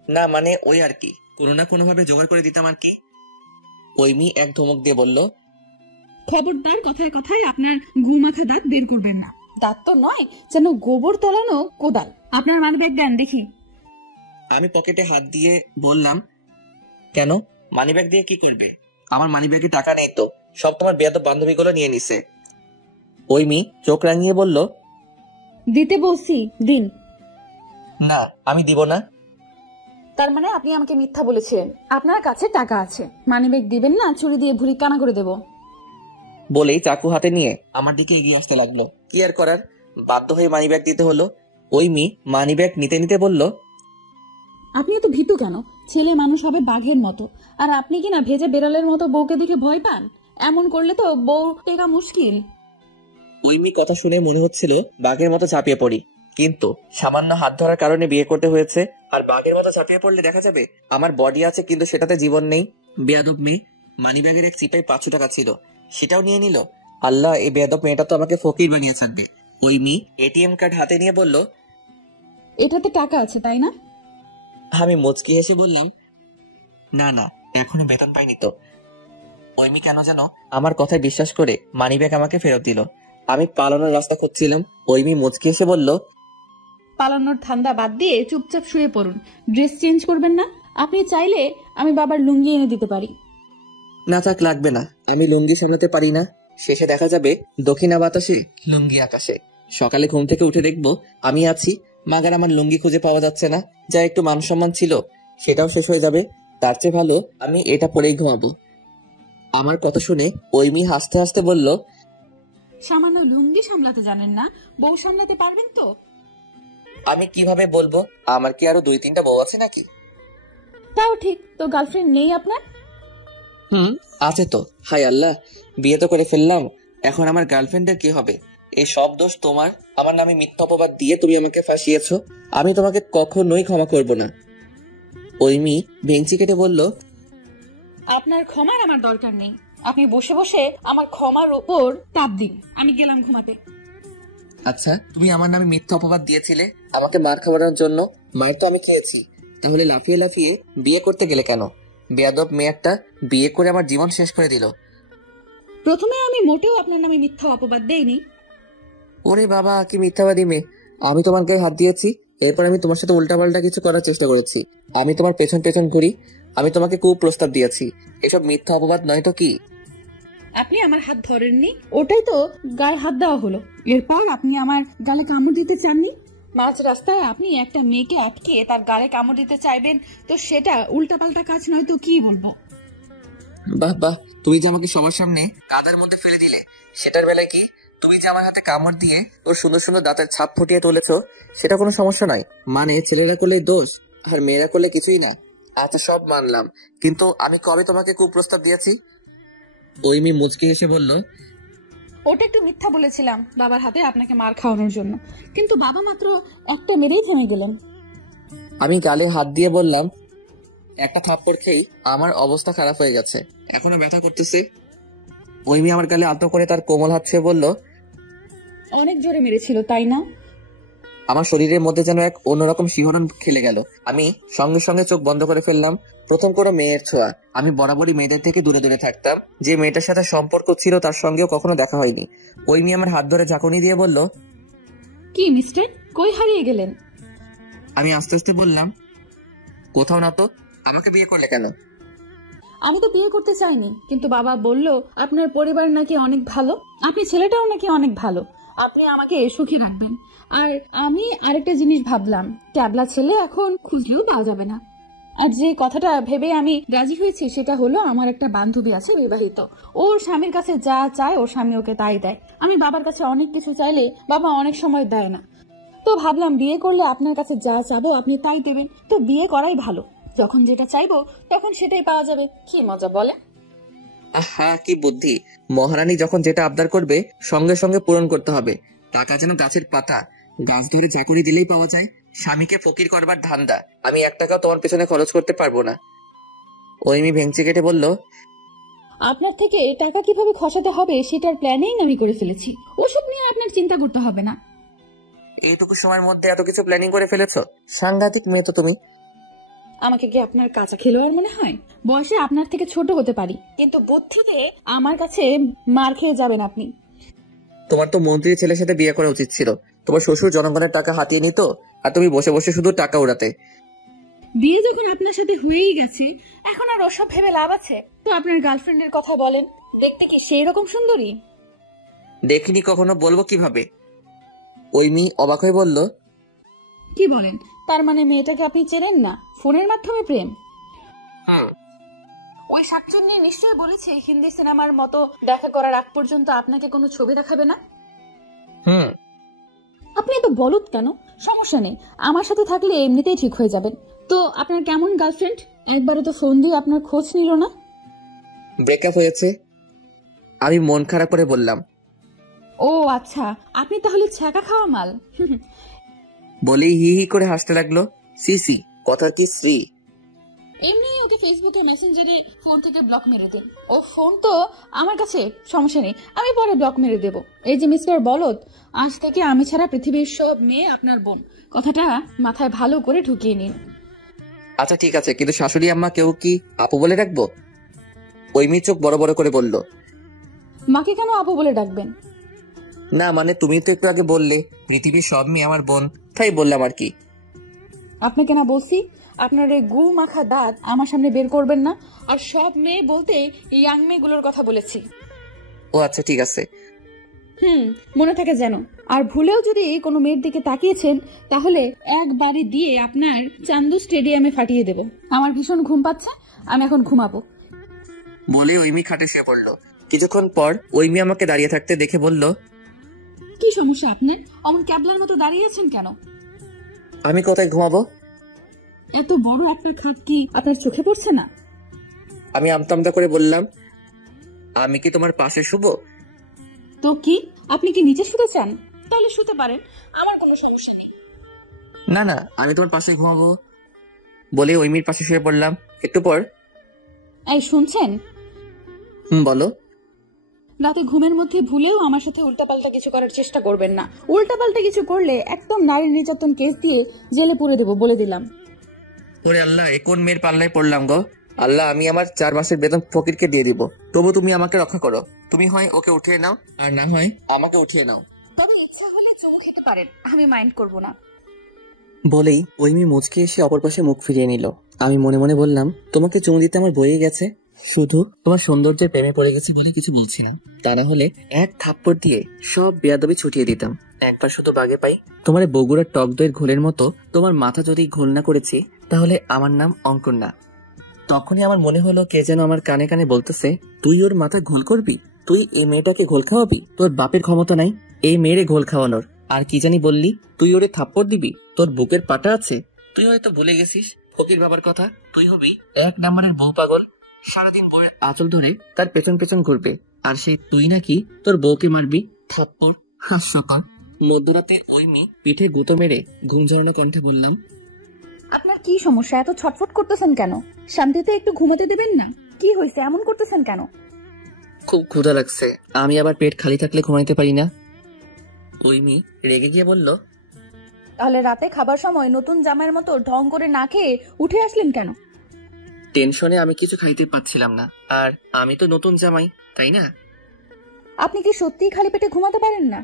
না মানে ওই আর কি, কোনো না কোনো ভাবে জোগাড় করে দিতাম আর কি। ওই মেয়ে এক ধমক দিয়ে বলল, খবরদার কথায় কথায় আপনার গুমাখা দাঁত বের করবেন না। দাঁত তো নয়, যেন গোবর তলানো কোদাল। আপনার মানিব্যাগ দেন দেখি। আমি পকেটে হাত দিয়ে বললাম, কেন, মানিব্যাগ দিয়ে কি করবে? আমার মানিব্যাগে টাকা নেই তো, সব তোমার বেয়াদব বান্ধবীগুলো নিয়ে নিছে। ওই মেয়ে চোখ রাঙিয়ে বলল, দিতে বলছি, দিন। না আমি দিব না। তার মানে আপনি আমাকে মিথ্যা বলেছিলেন আপনার কাছে টাকা আছে, মানিব্যাগ দিবেন না, ছুরি দিয়ে ভুঁড়ি কানা করে দেব। বলেই চাকু হাতে নিয়ে আমার দিকে এগিয়ে আসতে লাগলো। কি আর করার, বাধ্য হয়ে মানিব্যাগ দিতে হলো। ওই মেয়ে মানিব্যাগ নিতে নিতে বলল, আপনি এত ভীতু কেন? ছেলে মানুষ হবে বাঘের মতো, আর আপনি কিনা ভেজা বেড়ালের মতো বউকে দেখে ভয় পান? এমন করলে তো বউ টেকা মুশকিল। ওই মেয়ে কথা শুনে মনে হচ্ছিল বাঘের মতো ঝাঁপিয়ে পড়ি, কিন্তু সামান্য হাত ধরার কারণে বিয়ে করতে হয়েছে। আর বাঘের মতো ঝাঁপিয়ে পড়লে দেখা যাবে আমার বডি আছে কিন্তু সেটাতে জীবন নেই। বেয়াদব মেয়ে। মানিব্যাগের এক চিপায় 500 টাকা ছিল, সেটাও নিয়ে নিল। আল্লাহ, এই বেয়াদব মেয়েটা তো আমাকে ফকির বানিয়ে ছাড়বে। ওই মেয়ে এটিএম কার্ড হাতে নিয়ে বলল, এটাতে টাকা আছে তাই না? আমি মুচকি হেসে বললাম, না না, এখনো বেতন পাইনি তো। ওই মেয়ে কেন যেন আমার কথায় বিশ্বাস করে মানিব্যাগ আমাকে ফেরত দিল। আমি পালানোর রাস্তা খুঁজছিলাম। ওই মেয়ে মুচকি হেসে বলল, পালানোর ঠান্ডা বাদ দিয়ে চুপচাপ শুয়ে পড়ুন, ড্রেস চেঞ্জ করবেন না? আপনি চাইলে আমি বাবার লুঙ্গি এনে দিতে পারি। না থাক, লাগবে না, আমি লুঙ্গি সামলাতে পারি না। শেষে দেখা যাবে দক্ষিণা বাতাসে লুঙ্গি আকাশে। সকালে ঘুম থেকে উঠে দেখবো আমি আছি, মাগার আমার লুঙ্গি খুঁজে পাওয়া যাচ্ছে না। যা একটু মান সম্মান ছিল সেটাও শেষ হয়ে যাবে। তার চেয়ে ভালো আমি এটা পরেই ঘুমাবো। আমার কথা শুনে ওই মেয়ে হাসতে হাসতে বলল, সামান্য লুঙ্গি সামলাতে জানেন না, বউ সামলাতে পারবেন তো? আমি কিভাবে বলবো? আমার কি আরো 2-3টা বউ আছে নাকি? তাও ঠিক, তো গার্লফ্রেন্ড নেই আপনার? আছে তো। হাই আল্লাহ, বিয়ে তো করে ফেললাম, এখন আমার গার্লফ্রেন্ডের কি হবে? এই সব দোষ তোমার। আমার নামে মিথ্যা অপবাদ দিয়ে তুমি আমাকে ফাঁসিয়েছো। আমি তোমাকে কখনোই ক্ষমা করব না। ওই মেয়ে ভেঙচি কেটে বলল, আপনার ক্ষমার আমার দরকার নেই। আপনি বসে বসে আমার ক্ষমার উপর তাপ দিন, আমি গেলাম ঘুমাতে। আচ্ছা, তুমি আমার নামে মিথ্যা অপবাদ দিয়েছিলে আমাকে মার খাওয়ানোর জন্য। মায়ের তো আমি খেয়েছি, তাহলে লাফিয়ে লাফিয়ে বিয়ে করতে গেলে কেন? বেয়াদব মেয়ে একটা, বিয়ে করে আমার জীবন শেষ করে দিল। প্রথমে আমি মোটেও আপনার নামে মিথ্যা অপবাদ দেইনি। ওরে বাবা, কি মিথ্যাবাদী মেয়ে! আমি তোমার গায়ে হাত দিয়েছি, এরপর আমি তোমার সাথে উল্টাপাল্টা কিছু করার চেষ্টা করেছি। আমি তোমার পেছন পেছন ঘুরি, আমি তোমাকে কুপ্রস্তাব দিয়েছি। এসব মিথ্যা অপবাদ নয় তো কি? আপনি আমার হাত ধরেননি, ওটাই তো গায়ে হাত দেওয়া হলো। এরপর আপনি আমার গালে কামড় দিতে চাননি। মাঝ রাস্তায় আপনি একটা মেয়েকে আটকে তার গালে কামড় দিতে চাইবেন, তো সেটা উল্টাপাল্টা কাজ নয় তো কি বলবো? বাহ বাহ, তুমি যে আমাকে সবার সামনে কাদার মধ্যে ফেলে দিলে, সেটার বেলায় কি? তুমি যে আমার হাতে কামড় দিয়ে ওর সুন্দর সুন্দর দাঁতের ছাপ ফুটিয়ে তুলেছো, সেটা কোনো সমস্যা নয়। মানে ছেলেরা করলে দোষ আর মেয়েরা করলে কিছুই না। আচ্ছা সব মানলাম, কিন্তু আমি কবে তোমাকে কুপ্রস্তাব দিয়েছি? ওই মেয়ে মুচকি হেসে বলল, ওটা একটু মিথ্যা বলেছিলাম বাবার হাতে আপনাকে মার খাওয়ানোর জন্য, কিন্তু বাবা মাত্র একটা মেরেই থেমে গেলেন। আমি গালে হাত দিয়ে বললাম, একটা থাপ্পড় খেয়েই আমার অবস্থা খারাপ হয়ে গেছে, এখনো ব্যথা করতেছে। ওই মেয়ে আমার গালে আলতো করে তার কোমল হাত ছুঁয়ে বলল, অনেক জোরে মেরেছিল তাই না? আমার শরীরের মধ্যে যেন এক অন্যরকম শিহরণ খেলে গেল। আমি সঙ্গে সঙ্গে চোখ বন্ধ করে ফেললাম। প্রথম কোনো মেয়ের ছোঁয়া। আমি বরাবরই মেয়েদের থেকে দূরে দূরে থাকতাম। যে মেয়েটার সাথে সম্পর্ক ছিল তার সঙ্গেও কখনো দেখা হয়নি। ওই মেয়ে আমার হাত ধরে ঝাঁকুনি দিয়ে বলল, কি মিস্টার, কই হারিয়ে গেলেন? আমি আস্তে আস্তে বললাম, কোথাও না তো। আমাকে বিয়ে করলে কেন? আমি তো বিয়ে করতে চাইনি, কিন্তু বাবা বলল আপনার পরিবার নাকি অনেক ভালো, আপনি ছেলেটাও নাকি অনেক ভালো, আপনি আমাকে সুখী রাখবেন। আর আমি আরেকটা জিনিস ভাবলাম, ট্যাবলা ছেলে এখন খুঁজলেও পাওয়া যাবে না। আর যে কথাটা ভেবে আমি রাজি হয়েছি সেটা হলো, আমার একটা বান্ধবী আছে বিবাহিত, ওর স্বামীর কাছে যা চায় ওর স্বামী ওকে তাই দেয়। আমি বাবার কাছে অনেক কিছু চাইলে বাবা অনেক সময় দেয় না, তো ভাবলাম বিয়ে করলে আপনার কাছে যা চাবো আপনি তাই দেবেন, তো বিয়ে করাই ভালো। যখন যেটা চাইবো তখন সেটাই পাওয়া যাবে, কি মজা বলে? হ্যাঁ, কি বুদ্ধি। মহারানী যখন যেটা আবদার করবে সঙ্গে সঙ্গে পূরণ করতে হবে। টাকা যেন গাছের পাতা, গাছ ধরে চাকরি দিলেই পাওয়া যায়। স্বামীকে ফকির করবার ধান্দা। আমি 1 টাকাও তোমার পেছনে খরচ করতে পারবো না। ওইমি ভেঙচি কেটে বলল, আপনার থেকে টাকা কিভাবে খসাতে হবে সেটার প্ল্যানিং আমি করে ফেলেছি। ওসব নিয়ে আপনার চিন্তা করতে হবে না। এইটুকু সময়ের মধ্যে এত কিছু প্ল্যানিং করে ফেলেছো? সাংঘাতিক মেয়ে তো তুমি। আমাকে কি আপনার কাঁচা খেলোয়াড় মনে হয়? বয়সে আপনার থেকে ছোট হতে পারি, কিন্তু বুদ্ধিতে আমার কাছে মার খেয়ে যাবেন আপনি। তোমার তো মন্ত্রীর ছেলের সাথে বিয়ে করা উচিত ছিল। তোমার শ্বশুর জনগণের টাকা হাতিয়ে নিত, আর তুমি বসে বসে শুধু টাকা উড়াতে। বিয়ে যখন আপনার সাথে হয়েই গেছে, এখন আর ওসব ভেবে লাভ আছে? তো আপনার গার্লফ্রেন্ডের কথা বলেন, দেখতে কি সেই রকম সুন্দরী? দেখিনি কখনো, বলবো কিভাবে? ওইমি অবাক হয়ে বলল, কি বলেন? তার মানে মেয়েটাকে আপনি চেনেন না, ফোনের মাধ্যমে প্রেম? হ্যাঁ। ওই শাকচুন্নি নিশ্চয়ই বলেছে হিন্দি সিনেমার মতো দেখা করার আগ পর্যন্ত আপনাকে কোনো ছবি দেখাবে না। হুম। আপনি এত বলদ কেন? সমস্যা নেই, আমার সাথে থাকলে এমনিতেই ঠিক হয়ে যাবেন। তো আপনার কেমন গার্লফ্রেন্ড? একবারও তো ফোন দিয়ে আপনার খোঁজ নিল না। ব্রেকআপ হয়েছে, আমি মন খারাপ করে বললাম। ও আচ্ছা, আপনি তাহলে ছ্যাঁকা খাওয়া মাল। বলেই হি হি করে হাসতে লাগলো। সিসি, কথা কি শ্রী? এমনি ওকে ফেসবুকে মেসেঞ্জারে ফোন থেকে ব্লক মেরে দিন। ও ফোন তো আমার কাছে, সমস্যা নেই, আমি পরে ব্লক মেরে দেব। এই যে মিস্টার বলদ, আজ থেকে আমি ছাড়া পৃথিবীর সব মেয়ে আপনার বোন, কথাটা মাথায় ভালো করে ঢুকিয়ে নিন। আচ্ছা ঠিক আছে, কিন্তু শাশুড়ি আম্মা কেউ কি আপু বলে রাখবো? ওইমি চোখ বড় বড় করে বলল, মাকে কেন আপু বলে ডাকবেন? না মানে তুমি তো একটু আগে বললে পৃথিবীর সব মেয়ে আমার বোন, তাই বললাম আর কি। আপনাকে না বলছি আপনার এই গু মাখা দাঁত আমার সামনে বের করবেন না। আর সব মেয়ে বলতে ইয়াং মেয়েগুলোর কথা বলেছি। ও আচ্ছা ঠিক আছে। মনে থাকে যেন। আর ভুলেও যদি কোনো মেয়ের দিকে তাকিয়েছেন, তাহলে এক বাড়ি দিয়ে আপনার চান্দু স্টেডিয়ামে ফাটিয়ে দেব। আমার ভীষণ ঘুম পাচ্ছে, আমি এখন ঘুমাবো। বলে ওইমি খাটে শুয়ে পড়লো। কিছুক্ষণ পর ওইমি আমাকে দাঁড়িয়ে থাকতে দেখে বলল, কি সমস্যা আপনার? অমন ক্যাবলার মতো দাঁড়িয়েছেন কেন? আমি কোথায় ঘুমাবো? এত বড় একটা খাট কি আপনার চোখে পড়ছে না? আমি আমতামতা করে বললাম, আমি কি তোমার পাশে শুবো? তো কি আপনি কি নিচে শুতে চান? তাহলে শুতে পারেন, আমার কোনো সমস্যা নেই। না না, আমি তোমার পাশে ঘুমাবো। বলে ওইমির পাশে শুয়ে পড়লাম। একটু পর, এই শুনছেন? বলো। রাতে ঘুমের মধ্যে ভুলেও আমার সাথে উল্টাপাল্টা কিছু করার চেষ্টা করবেন না। উল্টাপাল্টা কিছু করলে একদম নারী নির্যাতন কেস দিয়ে জেলে পুরে দেবো, বলে দিলাম। ওরে আল্লাহ, এ কোন মেয়ের পাল্লায় পড়লাম গো। আল্লাহ, আমি আমার 4 মাসের বেতন ফকিরকে দিয়ে দিব, তবু তুমি আমাকে রক্ষা করো। তুমি হয় ওকে উঠিয়ে নাও, আর না হয় আমাকে উঠিয়ে নাও। তবে ইচ্ছা হলে চুমু খেতে পারেন, আমি মাইন্ড করব না। বলেই ওইমি মুচকে এসে অপর পাশে মুখ ফিরিয়ে নিল। আমি মনে মনে বললাম, তোমাকে চুমু দিতে আমার বয়ে গেছে, শুধু তোমার সৌন্দর্যের প্রেমে পড়ে গেছে বলে কিছু বলছি না। তা না হলে এক থাপ্পড় দিয়ে সব বেয়াদবি ছুটিয়ে দিতাম। একবার শুধু বাগে পাই, তোমার বগুড়ার টক দইয়ের ঘোলের মতো তোমার মাথা যদি ঘোল না করেছি, তাহলে আমার নাম অঙ্কুর না। তখনই আমার মনে হলো কে যেন আমার কানে কানে বলতেছে, তুই ওর মাথায় ঘোল করবি? তুই এই মেয়েটাকে ঘোল খাওয়াবি? তোর বাপের ক্ষমতা নাই এই মেয়েরে ঘোল খাওয়ানোর। আর কি জানি বললি, তুই ওরে থাপ্পড় দিবি? তোর বুকের পাটা আছে? তুই হয়তো ভুলে গেছিস ফকির বাবার কথা। তুই হবি 1 নম্বরের বউ পাগল, সারাদিন বউয়ের আঁচল ধরে তার পেছন পেছন ঘুরবে, আর সেই তুই নাকি তোর বউকে মারবি থাপ্পড়। হাস্যকর। মধ্যরাতে ওইমি পিঠে গুঁতো মেরে ঘুম ঝরানো কণ্ঠে বললাম, আপনার কি সমস্যা? এত ছটফট করতেছেন কেন? শান্তিতে একটু ঘুমাতে দেবেন না? কি হয়েছে, এমন করতেছেন কেন? খুব ক্ষুধা লাগছে, আমি আবার পেট খালি থাকলে ঘুমাইতে পারি না। ওইমি রেগে গিয়ে বলল, তাহলে রাতে খাবার সময় নতুন জামাইয়ের মতো ঢং করে না খেয়ে উঠে আসলেন কেন? টেনশনে আমি কিছু খাইতে পাচ্ছিলাম না, আর আমি তো নতুন জামাই, তাই না? আপনি কি সত্যিই খালি পেটে ঘুমাতে পারেন না?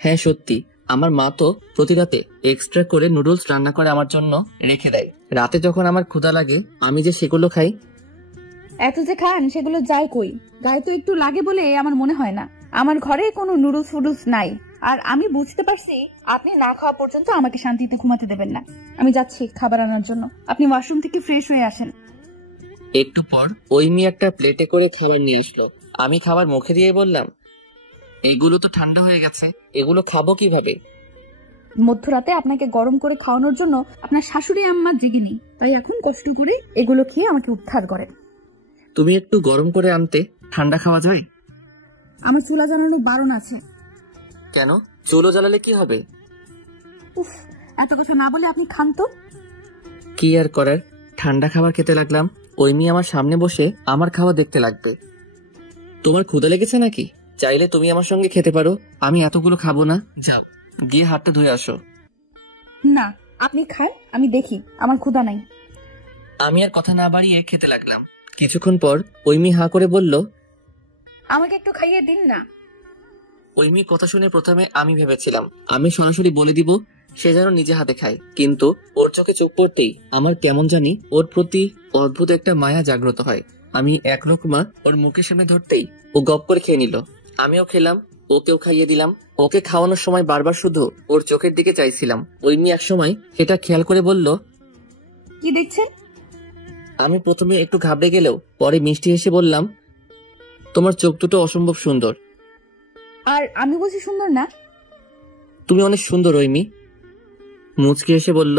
হ্যাঁ সত্যি, আমার মা তো প্রতি রাতে এক্সট্রা করে নুডলস রান্না করে আমার জন্য রেখে দেয়। রাতে যখন আমার ক্ষুধা লাগে আমি যে সেগুলো খাই। এত যে খান সেগুলো যায় কই? গায়ে তো একটু লাগে বলে আমার মনে হয় না। আমার ঘরে কোনো নুডলস ফুডলস নাই, আর আমি বুঝতে পারছি আপনি না খাওয়া পর্যন্ত আমাকে শান্তিতে ঘুমাতে দেবেন না। আমি যাচ্ছি খাবার আনার জন্য, আপনি ওয়াশরুম থেকে ফ্রেশ হয়ে আসেন। একটু পর ওইমি একটা প্লেটে করে খাবার নিয়ে আসলো। আমি খাবার মুখে দিয়ে বললাম, এগুলো তো ঠান্ডা হয়ে গেছে, এগুলো খাবো কিভাবে? মধ্যরাতে আপনাকে গরম করে খাওয়ানোর জন্য আপনার শাশুড়ি আম্মা জেগে নেই, তাই এখন কষ্ট করে এগুলো খেয়ে আমাকে উদ্ধার করেন। তুমি একটু গরম করে আনতে, ঠান্ডা খাওয়া যায়। আমার চুলা জ্বালানো বারণ আছে। কেন? চুলো জ্বালালে কি হবে? উফ, এত কথা না বলে আপনি খান তো। কি আর করার, ঠান্ডা খাবার খেতে লাগলাম। ওই মেয়ে আমার সামনে বসে আমার খাওয়া দেখতে লাগবে। তোমার ক্ষুধা লেগেছে নাকি? চাইলে তুমি আমার সঙ্গে খেতে পারো, আমি এতগুলো খাবো না। যাও, গিয়ে হাতটা ধুয়ে আসো। না, আপনি খান, আমি দেখি। আমার ক্ষুধা নাই। আমি আর কথা না বাড়িয়ে খেতে লাগলাম। কিছুক্ষণ পর ওই মেয়ে হাঁ করে বলল, আমাকে একটু খাইয়ে দিন না। ওই মেয়ে কথা শুনে প্রথমে আমি ভেবেছিলাম আমি সরাসরি বলে দিব সে যেন নিজে হাতে খায়, কিন্তু ওর চোখে চোখ পড়তেই আমার কেমন জানি ওর প্রতি অদ্ভুত একটা মায়া জাগ্রত হয়। আমি এক রকমা ওর মুখের সামনে ধরতেই ও গপ করে খেয়ে নিল। আমিও খেলাম, ওকেও খাইয়ে দিলাম। ওকে খাওয়ানোর সময় বারবার শুধু ওর চোখের দিকে চাইছিলাম। ওই মেয়ে একসময় সেটা খেয়াল করে বলল, কি দেখছেন? আমি প্রথমে একটু ঘাবড়ে গেলেও পরে মিষ্টি হেসে বললাম, তোমার চোখ দুটো অসম্ভব সুন্দর। আর আমি বলছি সুন্দর না? তুমি অনেক সুন্দর। ওই মেয়ে মুচকি হেসে বলল,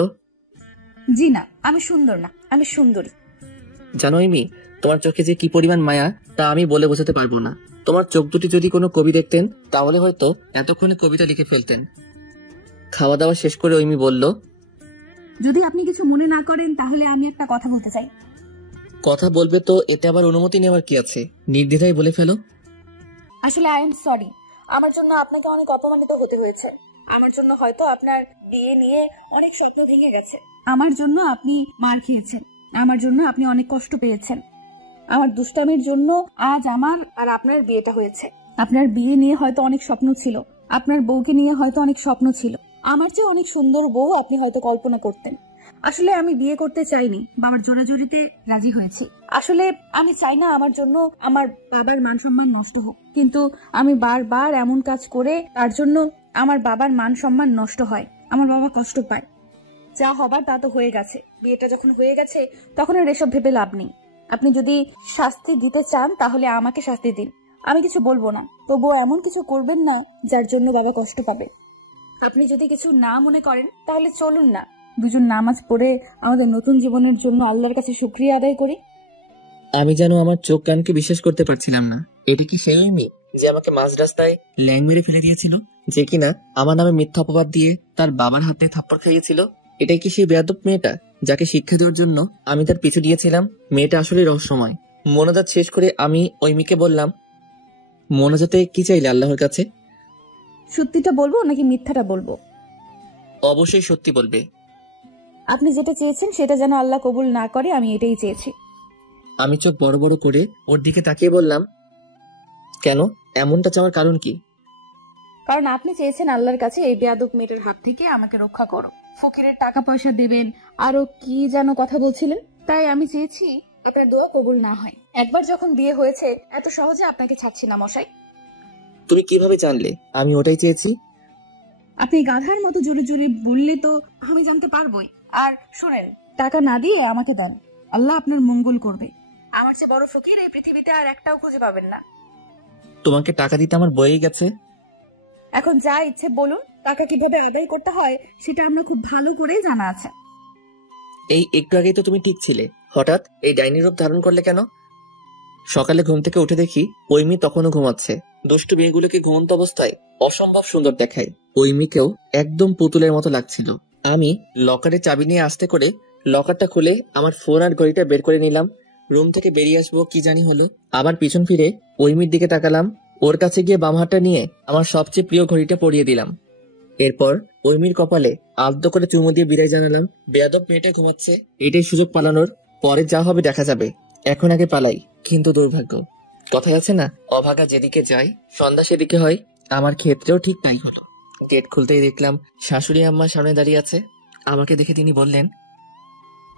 জি না, আমি সুন্দর না, আমি সুন্দরী। জানো এমি, তোমার চোখে যে কি পরিমাণ মায়া তা আমি বলে বোঝাতে পারবো না। তোমার চোখ দুটি যদি কোনো কবি দেখতেন তাহলে হয়তো এতক্ষণে কবিতা লিখে ফেলতেন। খাওয়া দাওয়া শেষ করে ওইমি বলল, যদি আপনি কিছু মনে না করেন তাহলে আমি একটা কথা বলতে চাই। কথা বলবে তো এতে আবার অনুমতি নেওয়ার কি আছে? নির্দ্বিধায় বলে ফেলো। আসলে আই এম সরি, আমার জন্য আপনাকে অনেক অপমানিত হতে হয়েছে। আমার জন্য হয়তো আপনার বিয়ে নিয়ে অনেক স্বপ্ন ভেঙে গেছে। আমার জন্য আপনি মার খেয়েছেন, আমার জন্য আপনি অনেক কষ্ট পেয়েছেন। আমার দুষ্টামির জন্য আজ আমার আর আপনার বিয়েটা হয়েছে। আপনার বিয়ে নিয়ে হয়তো অনেক স্বপ্ন ছিল, আপনার বউকে নিয়ে হয়তো অনেক স্বপ্ন ছিল। আমার চেয়ে অনেক সুন্দর বউ আপনি হয়তো কল্পনা করতেন। আসলে আমি বিয়ে করতে চাইনি, বাবার জোরাজোরিতে রাজি হয়েছি। আসলে আমি চাই না আমার জন্য আমার বাবার মান সম্মান নষ্ট হোক, কিন্তু আমি বারবার এমন কাজ করে তার জন্য আমার বাবার মান সম্মান নষ্ট হয়, আমার বাবা কষ্ট পায়। যা হবার তা তো হয়ে গেছে, বিয়েটা যখন হয়ে গেছে তখন আর এসব ভেবে লাভ নেই। আপনি যদি শাস্তি দিতে চান তাহলে আমাকে শাস্তি দিন, আমি কিছু বলবো না, তবুও এমন কিছু করবেন না যার জন্য বাবা কষ্ট পাবে। আপনি যদি কিছু না মনে করেন তাহলে চলুন না দুজন নামাজ পড়ে আমাদের নতুন জীবনের জন্য আল্লাহর কাছে শুকরিয়া আদায় করি। আমি যেন আমার চোখ কানকে বিশ্বাস করতে পারছিলাম না। এটা কি সেই মেয়ে যে আমাকে মাঝ রাস্তায় ল্যাং মেরে ফেলে দিয়েছিল, যে কিনা আমার নামে মিথ্যা অপবাদ দিয়ে তার বাবার হাতে থাপ্পড় খাইয়েছিল? এটাই কি সেই বেয়াদব মেয়েটা যাকে শিক্ষা দেওয়ার জন্য আমি তার পিছু দিয়েছিলাম? মেয়েটা আসলে রহস্যময়। মোনাজাত শেষ করে আমি ওই মেয়েকে বললাম, মোনাজাতে কি চাইলে আল্লাহর কাছে? সত্যিটা বলবো নাকি মিথ্যাটা বলবো? অবশ্যই সত্যি বলবে। আপনি যেটা চেয়েছেন সেটা যেন আল্লাহ কবুল না করে, আমি এটাই চেয়েছি। আমি চোখ বড় বড় করে ওর দিকে তাকিয়ে বললাম, কেন? এমনটা চাওয়ার কারণ কি? কারণ আপনি চেয়েছেন আল্লাহর কাছে এই বেয়াদব মেয়েটার হাত থেকে আমাকে রক্ষা করো। ফকিরের টাকা পয়সা দেবেন, আরো কি যেন কথা বলছিলেন। তাই আমি চেয়েছি আপনার দোয়া কবুল না হয়। একবার যখন বিয়ে হয়েছে এত সহজে আপনাকে ছাড়ছি না মশাই। তুমি কিভাবে জানলে আমি ওটাই চেয়েছি? আপনি গাধার মতো জোরে জোরে বললে তো আমি জানতে পারবোই। আর শুনেন, টাকা না দিয়ে আমাকে দেন, আল্লাহ আপনার মঙ্গল করবে। আমার চেয়ে বড় ফকির এই পৃথিবীতে আর একটাও খুঁজে পাবেন না। তোমাকে টাকা দিতে আমার বয়েই গেছে। এখন যা ইচ্ছে বলুন, টাকা কিভাবে আদায় করতে হয় সেটা আমরা খুব ভালো করে জানা আছে। এই একটু আগেই তো তুমি ঠিক ছিলে, হঠাৎ এই ডাইনি রূপ ধারণ করলে কেন? সকালে ঘুম থেকে উঠে দেখি ওই মেয়ে তখনও ঘুমাচ্ছে। দুষ্টু মেয়েগুলোকে ঘুমন্ত অবস্থায় অসম্ভব সুন্দর দেখায়, ওই মেয়েকেও একদম পুতুলের মতো লাগছিল। আমি লকারের চাবি নিয়ে আস্তে করে লকারটা খুলে আমার ফোন আর ঘড়িটা বের করে নিলাম। রুম থেকে বেরিয়ে আসবো কি জানি হলো, আবার পিছন ফিরে ওই মেয়ের দিকে তাকালাম। ওর কাছে গিয়ে বাম হাতটা নিয়ে আমার সবচেয়ে প্রিয় ঘড়িটা পরিয়ে দিলাম। এরপর ওই মেয়ের কপালে আলতো করে চুমু দিয়ে বিদায় জানালাম। বেয়াদব মেয়েটা ঘুমাচ্ছে, এটাই সুযোগ পালানোর, পরে যা হবে দেখা যাবে। এখন আগে পালাই। কিন্তু দুর্ভাগ্য, কথায় আছে না, অভাগা যেদিকে যায় সন্ধ্যা সেদিকে হয়। আমার ক্ষেত্রেও ঠিক তাই হলো। গেট খুলতেই দেখলাম শাশুড়ি আম্মা সামনে দাঁড়িয়ে আছে। আমাকে দেখে তিনি বললেন,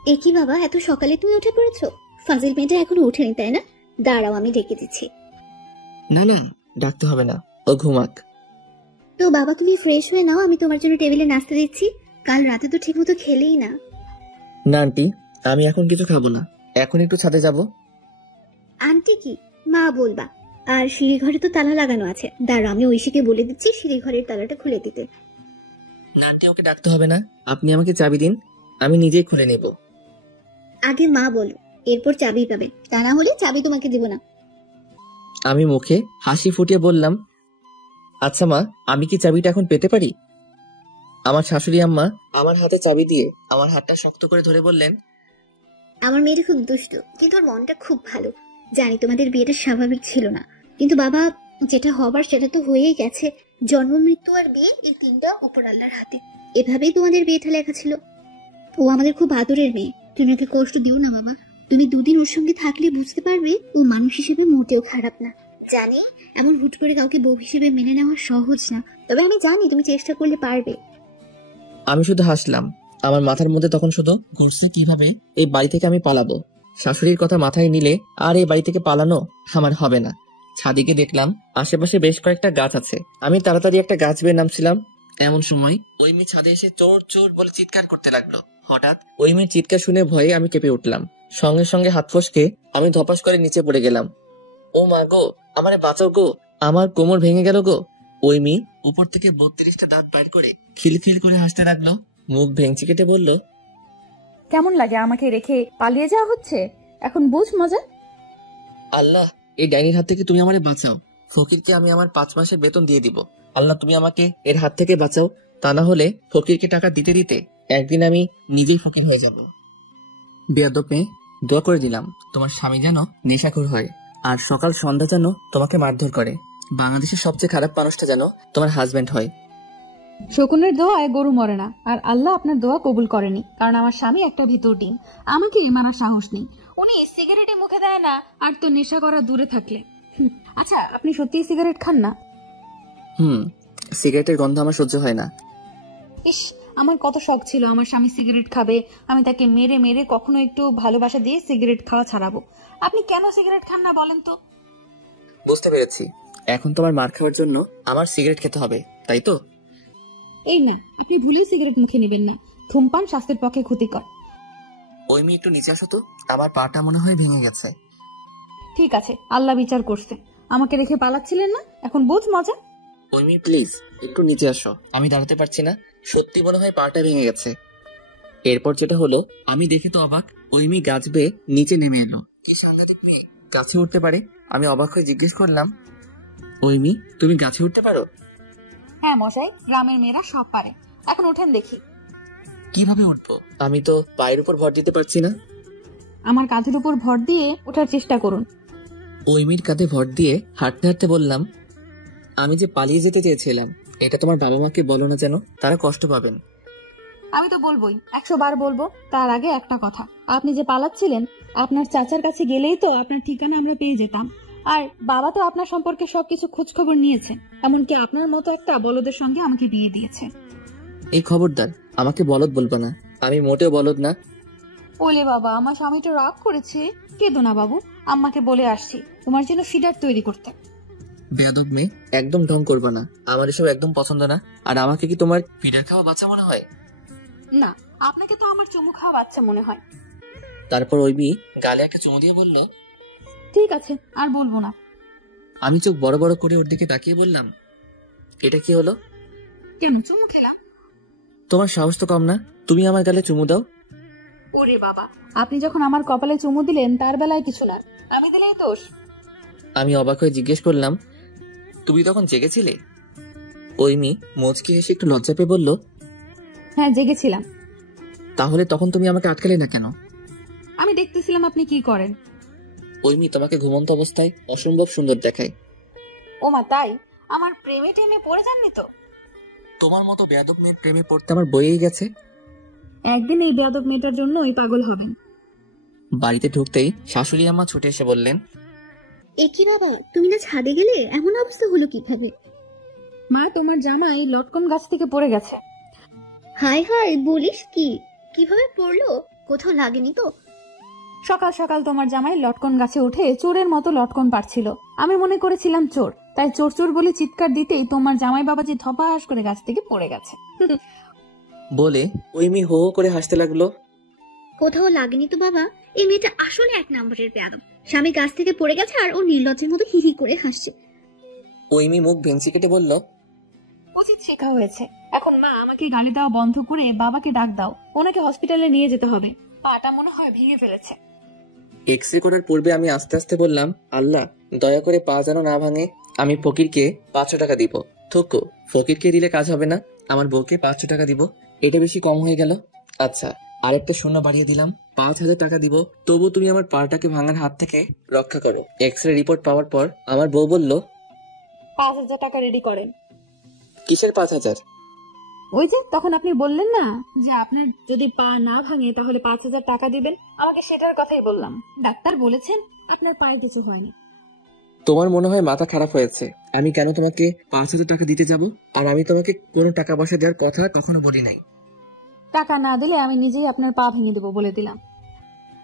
এ কি বাবা, এত সকালে তুমি উঠে পড়েছো? ফাজিল মেয়েটা এখনো উঠেনি তাই না? দাঁড়াও, আমি ডেকে দিচ্ছি। না না, ডাকতে হবে না, ও ঘুমাক। তো বাবা, তুমি ফ্রেশ হয়ে নাও, আমি তোমার জন্য টেবিলে নাস্তা দিচ্ছি। কাল রাতে তো ঠিকমতো খেলেই না। না আন্টি, আমি এখন কিছু খাবো না, এখন একটু ছাদে যাব। আন্টি কি মা বলবা? আর সিঁড়ি ঘরে তো তালা লাগানো আছে, দাঁড়াও আমি ঐশীকে বলে দিচ্ছি সিঁড়ি ঘরের তালাটা খুলে দিতে। না আন্টি, ওকে ডাকতে হবে না, আপনি আমাকে চাবি দিন, আমি নিজেই খুলে নেব। আগে মা বলো, এরপর চাবি পাবে, তা না হলে চাবি তোমাকে দিব না। আমি মুখে হাসি ফুটিয়ে বললাম, আচ্ছা মা, আমি কি চাবিটা এখন পেতে পারি? আমার শাশুড়ি আম্মা আমার হাতে চাবি দিয়ে আমার হাতটা শক্ত করে ধরে বললেন, আমার মেয়েটা খুব দুষ্ট, কিন্তু ওর মনটা খুব ভালো। জানি তোমাদের বিয়েটা স্বাভাবিক ছিল না, কিন্তু বাবা, যেটা হবার সেটা তো হয়েই গেছে। জন্ম, মৃত্যু আর বিয়ে, এই তিনটা উপর আল্লাহর হাতে। এভাবেই তোমাদের বিয়েটা লেখা ছিল। ও আমাদের খুব আদরের মেয়ে, তুমি ওকে কষ্ট দিও না বাবা। তুমি দুদিন ওর সঙ্গে থাকলে বুঝতে পারবে ও মানুষ হিসেবে মোটেও খারাপ না। জানি এমন হুট করে কাউকে বউ হিসেবে মেনে নেওয়া সহজ না, তবে আমি জানি তুমি চেষ্টা করলে পারবে। আমি শুধু হাসলাম। আমার মাথার মধ্যে তখন শুধু ঘুরছে কিভাবে এই বাড়ি থেকে আমি পালাবো। শাশুড়ির কথা মাথায় নিলে আর এই বাড়ি থেকে পালানো আমার হবে না। ছাদিকে দেখলাম আশেপাশে বেশ কয়েকটা গাছ আছে। আমি তাড়াতাড়ি একটা গাছ বেয়ে নামছিলাম, এমন সময় ওই মেয়ে ছাদে এসে চোর চোর বলে চিৎকার করতে লাগলো। হঠাৎ ওই মেয়ের চিৎকার শুনে ভয়ে আমি কেঁপে উঠলাম। সঙ্গে সঙ্গে হাত ফসকে আমি ধপাস করে নিচে পড়ে গেলাম। ও মা গো, আমারে বাঁচাও গো, আমার কোমর ভেঙে গেল গো। ওই মেয়ে উপর থেকে 32টা দাঁত বাইর করে খিলখিল করে হাসতে লাগলো। মুখ ভেঙচি কেটে বলল, কেমন লাগে আমাকে রেখে পালিয়ে যাওয়া হচ্ছে? এখন বুঝ মজা। আল্লাহ, এই ডাইনির হাত থেকে তুমি আমারে বাঁচাও। ফকিরকে আমি আমার 5 মাসের বেতন দিয়ে দিব। আল্লাহ, তুমি আমাকে এর হাত থেকে বাঁচাও, তা না হলে ফকিরকে টাকা দিতে দিতে একদিন আমি নিজেই ফকির হয়ে যাব। বেয়াদব মেয়ে, দোয়া করে দিলাম তোমার স্বামী যেন নেশাখোর হয়, আর সকাল সন্ধ্যা যেন তোমাকে মারধর করে। বাংলাদেশের সবচেয়ে খারাপ মানুষটা যেন তোমার হাজবেন্ড হয়। শকুনের দোয়ায় গরু মরে না, আর আল্লাহ আপনার দোয়া কবুল করেনি, কারণ আমার স্বামী একটা ভিতর ডিম। আমাকে মারার সাহস নেই। উনি সিগারেটে মুখে দেয় না, আর তো নেশা করা দূরে থাকলে। আচ্ছা, আপনি সত্যিই সিগারেট খান না? সিগারেটের গন্ধ আমার সহ্য হয় না। ইস, আমার কত শখ ছিল আমার স্বামী সিগারেট খাবে, আমি তাকে মেরে মেরে কখনো একটু ভালোবাসা দিয়ে সিগারেট খাওয়া ছাড়াবো। আপনি কেন সিগারেট খান না বলেন তো? বুঝতে পেরেছি, এখন তোমার মার খাওয়ার জন্য আমার সিগারেট খেতে হবে, তাই তো? এই না, আপনি ভুলেও সিগারেট মুখে নেবেন না। ধূমপান স্বাস্থ্যের পক্ষে ক্ষতিকর। ওই মেয়ে একটু নিচে আসো তো, আমার পাটা মনে হয় ভেঙে গেছে। ঠিক আছে, আল্লাহ বিচার করছে। আমাকে রেখে পালাচ্ছিলেন না, এখন বুঝ মজা। ওই মেয়ে প্লিজ একটু নিচে আসো, আমি দাঁড়াতে পারছি না, সত্যি মনে হয় পাটা ভেঙে গেছে। এরপর যেটা হলো আমি দেখে তো অবাক, ওই মেয়ে গাছ বেয়ে নিচে নেমে এলো। কি সাংঘাতিক মেয়ে, গাছে উঠতে পারে। আমি অবাক হয়ে জিজ্ঞেস করলাম, ওই মেয়ে তুমি গাছে উঠতে পারো? হ্যাঁ মশাই, গ্রামের মেয়েরা সব পারে। এখন ওঠেন দেখি। কিভাবে উঠবো? আমি তো পায়ের উপর ভর দিতে পারছি না। আমার কাঁধের উপর ভর দিয়ে ওঠার চেষ্টা করুন। ওই মেয়ের কাঁধে ভর দিয়ে হাঁটতে হাঁটতে বললাম, আমি যে পালিয়ে যেতে চেয়েছিলাম, এটা তোমার বাবা মাকে বলো না, যেন তারা কষ্ট পাবেন। আমি তো বলবোই, 100 বার বলবো। তার আগে একটা কথা, আপনি যে পালাচ্ছিলেন, আপনার চাচার কাছে গেলেই তো আপনার ঠিকানা আমরা পেয়ে যেতাম। আর বাবা তো আপনার সম্পর্কে সবকিছু খোঁজ খবর নিয়েছে, এমনকি আপনার মতো একটা বলদের সঙ্গে আমাকে বিয়ে দিয়েছে। এই খবরদার, আমাকে বলদ বলবো না, আমি মোটেও বলদ না। ওলে বাবা, আমার স্বামীটা রাগ করেছে। কেঁদো না বাবু, আম্মাকে বলে আসছি তোমার জন্য ফিডার তৈরি করতে। বেয়াদব মেয়ে, একদম ঢং করবো না, আমার এসব একদম পছন্দ না। আর আমাকে কি তোমার ফিডার খাওয়া বাচ্চা মনে হয়? না, আপনাকে তো আমার চুমু খাওয়া বাচ্চা মনে হয়। তারপর ওই মেয়ে গালে একটা চুমু দিয়ে বলল, ঠিক আছে, আর বলবো না। আমি চোখ বড় বড় করে ওর দিকে তাকিয়ে বললাম, এটা কি হলো? কেন চুমু খেলাম? তোমার সাহস তো কম না, তুমি আমার গালে চুমু দাও। ওরে বাবা, আপনি যখন আমার কপালে চুমু দিলেন তার বেলায় কিছু না, আমি দিলেই দোষ। আমি অবাক হয়ে জিজ্ঞেস করলাম, তুমি তখন জেগেছিলে? ওই মেয়ে মুচকি হেসে একটু লজ্জা পেয়ে বলল, হ্যাঁ জেগেছিলাম। তাহলে তখন তুমি আমাকে আটকালে না কেন? আমি দেখতেছিলাম আপনি কি করেন। ওই মেয়ে তোমাকে ঘুমন্ত অবস্থায় অসম্ভব সুন্দর দেখায়। ওমা তাই? আমার প্রেমে টেমে পড়ে যাননি তো? তোমার মতো বেয়াদব মেয়ের প্রেমে পড়তে আমার বইয়েই গেছে। একদিন এই বেয়াদব মেয়েটার জন্য ওই পাগল হবেন। বাড়িতে ঢুকতেই শাশুড়ি আম্মা ছুটে এসে বললেন, এ কি বাবা, তুমি না ছাদে গেলে, এমন অবস্থা হলো কিভাবে? মা, তোমার জামাই লটকন গাছ থেকে পড়ে গেছে। হায় হায়, বলিস কি? কিভাবে পড়লো? কোথাও লাগেনি তো? সকাল সকাল তোমার জামাই লটকন গাছে উঠে চোরের মতো লটকন পাড়ছিল। আমি মনে করেছিলাম চোর, তাই চোর চোর বলে চিৎকার দিতেই তোমার জামাই বাবাজি ধপাস করে গাছ থেকে পড়ে গেছে। বলে ওই মেয়ে হো হো করে হাসতে লাগলো। কোথাও লাগেনি তো বাবা? এই মেয়েটা আসলে 1 নম্বরের বেয়াদব। স্বামী গাছ থেকে পড়ে গেছে আর ও নির্লজ্জের মতো হি হি করে হাসছে। ওই মেয়ে মুখ ভেঙচি কেটে বলল, উচিত শেখা হয়েছে। এখন মা, আমাকে গালি দেওয়া বন্ধ করে বাবাকে ডাক দাও, ওনাকে হসপিটালে নিয়ে যেতে হবে। পাটা মনে হয় ভেঙে ফেলেছে। এক্সরে করার পূর্বে আমি আস্তে আস্তে বললাম, আল্লাহ দয়া করে পা যেন না ভাঙে। আমি ফকিরকে 500 টাকা দিব। থুকু, ফকিরকে দিলে কাজ হবে না, আমার বউকে 500 টাকা দিব। এটা বেশি কম হয়ে গেল। আচ্ছা, আরেকটা শূন্য বাড়িয়ে দিলাম, 5000 টাকা দিব। তবু তুমি আমার পাটাকে ভাঙার হাত থেকে রক্ষা করো। এক্সরে রিপোর্ট পাওয়ার পর আমার বউ বলল, 5000 টাকা রেডি করেন। কিসের 5000? ওই যে তখন আপনি বললেন না যে আপনার যদি পা না ভাঙে তাহলে 5000 টাকা দিবেন, আমাকে সেটার কথাই বললাম। ডাক্তার বলেছেন আপনার পায়ে কিছু হয়নি। তোমার মনে হয় মাথা খারাপ হয়েছে। আমি কেন তোমাকে 5000 টাকা দিতে যাব? আর আমি তোমাকে কোনো টাকা পয়সা দেওয়ার কথা কখনো বলি নাই। টাকা না দিলে আমি নিজেই আপনার পা ভেঙে দেবো বলে দিলাম।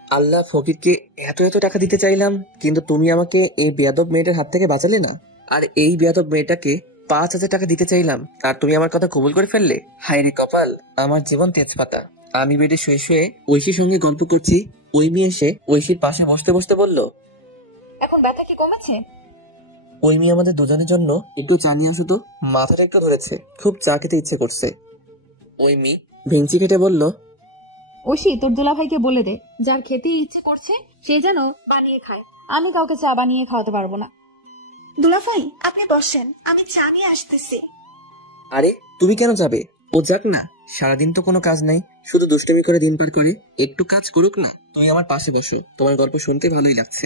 আল্লাহ, ফকিরকে এত এত টাকা দিতে চাইলাম, কিন্তু তুমি আমাকে এই বেয়াদব মেয়েটার হাত থেকে বাঁচালে না। আর এই বেয়াদব মেয়েটাকে 5000 টাকা দিতে চাইলাম, আর তুমি আমার কথা কবুল করে ফেললে। হায় রে কপাল, আমার জীবন তেজপাতা। আমি বেডে শুয়ে শুয়ে ঐশীর সঙ্গে গল্প করছি, ওই মেয়ে এসে ঐশীর পাশে বসতে বসতে বলল, এখন ব্যথা কি কমেছে? ওই মেয়ে আমাদের দুজনের জন্য একটু চা নিয়ে আসো তো, মাথাটা একটু ধরেছে, খুব চা খেতে ইচ্ছে করছে। ওই মেয়ে ভেঙচি কেটে বলল, ওশি, তোর দুলাভাইকে বলে দে যার খেতে ইচ্ছে করছে সে যেন বানিয়ে খায়, আমি কাউকে চা বানিয়ে খাওয়াতে পারবো না। দুলাভাই আপনি বসেন, আমি চা নিয়ে আসতেছি। আরে তুমি কেন যাবে? ও যাক না, সারাদিন তো কোনো কাজ নাই, শুধু দুষ্টুমি করে দিন পার করে। একটু কাজ করুক না। তুমি আমার পাশে বসো, তোমার গল্প শুনতে ভালোই লাগছে।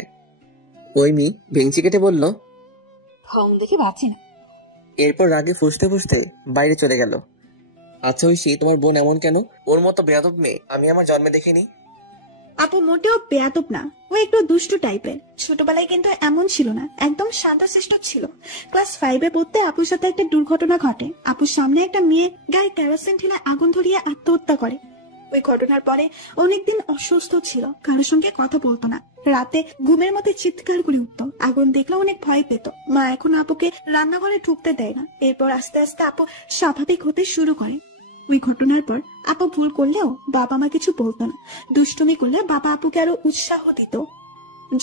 ওই মেয়ে ভেঙচি কেটে বলল, ঢং দেখি ভাবছি না। এরপর রাগে ফুসতে ফুসতে বাইরে চলে গেল। আচ্ছা ঐশী, তোমার বোন এমন কেন? ওর মতো বেয়াদব মেয়ে আমি আমার জন্মে দেখিনি। আপু মোটেও বেয়াদব না, ও একটু দুষ্টু টাইপের। ছোটবেলায় কিন্তু এমন ছিল না, একদম শান্তশিষ্ট ছিল। ক্লাস 5-এ পড়তে আপুর সাথে একটা দুর্ঘটনা ঘটে। আপুর সামনে একটা মেয়ে গায়ে কেরোসিন ঢেলে আগুন ধরিয়ে আত্মহত্যা করে। ওই ঘটনার পরে অনেকদিন অসুস্থ ছিল, কারোর সঙ্গে কথা বলতো না, রাতে ঘুমের মধ্যে চিৎকার করে উঠতো, আগুন দেখলে অনেক ভয় পেত। মা এখন আপুকে রান্নাঘরে ঢুকতে দেয় না। এরপর আস্তে আস্তে আপু স্বাভাবিক হতে শুরু করে। ওই ঘটনার পর আপু ভুল করলেও বাবা মা কিছু বলতো না, দুষ্টুমি করলে বাবা আপুকে আরো উৎসাহ দিত।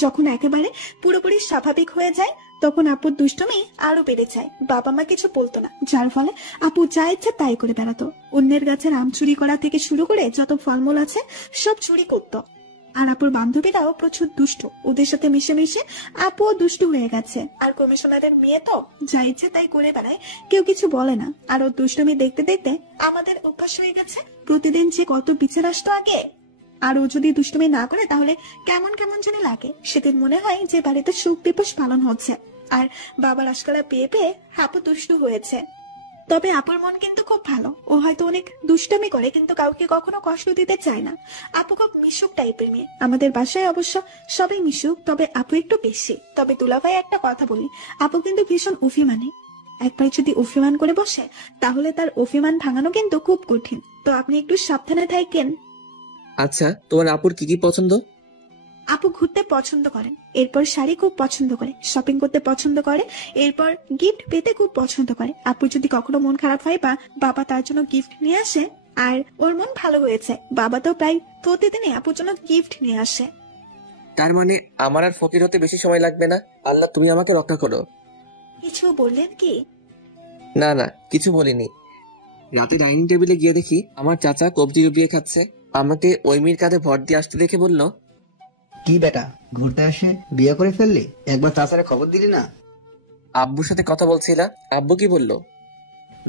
যখন একেবারে পুরোপুরি স্বাভাবিক হয়ে যায় তখন আপুর দুষ্টুমি আরো বেড়ে যায়। বাবা মা কিছু বলতো না, যার ফলে আপু যা ইচ্ছে তাই করে বেড়াতো। অন্যের গাছের আম চুরি করা থেকে শুরু করে যত ফলমূল আছে সব চুরি করতো। আর আপুর বান্ধবীরাও প্রচুর দুষ্ট, ওদের সাথে মিশে মিশে আপুও দুষ্টু হয়ে গেছে। আর কমিশনারের মেয়ে তো যা ইচ্ছে তাই করে বেড়ায়, কেউ কিছু বলে না। আর ওর দুষ্টুমি দেখতে দেখতে আমাদের অভ্যাস হয়ে গেছে। প্রতিদিন যে কত বিচার আসতো আগে, আর ও যদি দুষ্টুমি না করে তাহলে কেমন কেমন যেন লাগে। সেদিন মনে হয় যে বাড়িতে সুখ দিবস পালন হচ্ছে, আর বাবার আশকারা পেয়ে পেয়ে আপু দুষ্টু হয়েছে। তবে আপুর মন কিন্তু খুব ভালো, ও হয়তো অনেক দুষ্টুমি করে কিন্তু কাউকে কখনো কষ্ট দিতে চায় না। আপু খুব মিশুক টাইপের মেয়ে। আমাদের বাসায় অবশ্য সবাই মিশুক, তবে আপু একটু বেশি। তবে দুলাভাই একটা কথা বলি, আপু কিন্তু ভীষণ অভিমানী। একবার যদি অভিমান করে বসে তাহলে তার অভিমান ভাঙানো কিন্তু খুব কঠিন, তো আপনি একটু সাবধানে থাকেন। আচ্ছা, তোমার আপুর কি কি পছন্দ? আপু ঘুরতে পছন্দ করেন, এরপর শাড়ি খুব পছন্দ করে, শপিং করতে পছন্দ করে, এরপর গিফট পেতে খুব পছন্দ করে। আপু যদি কখনো মন খারাপ হয় বা বাবা তার জন্য গিফট নিয়ে আসে আর ওর মন ভালো হয়েছে, বাবা তো প্রায় প্রতিদিনই আপুর জন্য গিফট নিয়ে আসে। তার মানে আমার আর ফকির হতে বেশি সময় লাগবে না। আল্লাহ তুমি আমাকে রক্ষা করো। কিছু বললেন কি? না না, কিছু বলিনি। রাতে ডাইনিং টেবিলে গিয়ে দেখি আমার চাচা কবজি ডুবিয়ে খাচ্ছে। আমাকে ওই মেয়ের কাঁধে ভর দিয়ে আসতে দেখে বলল, কি বেটা, ঘুরতে আসে বিয়ে করে ফেললি? একবার চাচারে খবর দিলি না? আব্বুর সাথে কথা বলছিলাম। আব্বু কি বললো?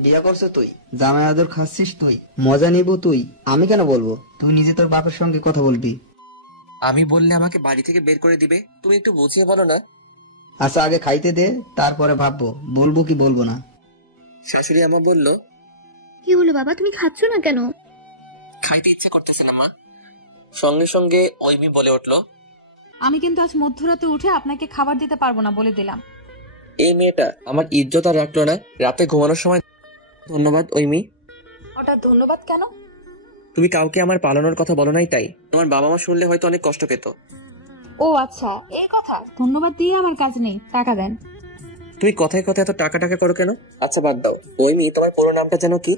বিয়ে করছো তুই, জামাই আদর খাচ্ছিস তুই, মজা নিব তুই, আমি কেন বলবো? তুই নিজে তোর বাপের সঙ্গে কথা বলবি। আমি বললে আমাকে বাড়ি থেকে বের করে দিবে, তুমি একটু বুঝিয়ে বলো না। আচ্ছা আগে খাইতে দে, তারপরে ভাববো বলবো কি বলবো না। শাশুড়ি আমা বলল, কি হলো বাবা, তুমি খাচ্ছ না কেন? খাইতে ইচ্ছে করতেছে না মা। সঙ্গে সঙ্গে ওই মেয়ে বলে উঠলো, আমি কিন্তু আজ মধ্যরাতে উঠে আপনাকে খাবার দিতে পারবো না বলে দিলাম। এই মেয়েটা আমার ইজ্জত আর রাখলো না। রাতে ঘুমানোর সময় ধন্যবাদ ওই মেয়ে। হঠাৎ ধন্যবাদ কেন? তুমি কাউকে আমার পালানোর কথা বলো নাই, তাই তোমার বাবা মা শুনলে হয়তো অনেক কষ্ট পেত। ও আচ্ছা, এই কথা। ধন্যবাদ দিয়ে আমার কাজ নেই, টাকা দেন। তুমি কথায় কথায় এত টাকা টাকা করো কেন? আচ্ছা বাদ দাও। ওই মেয়ে তোমার পুরো নামটা যেন কি?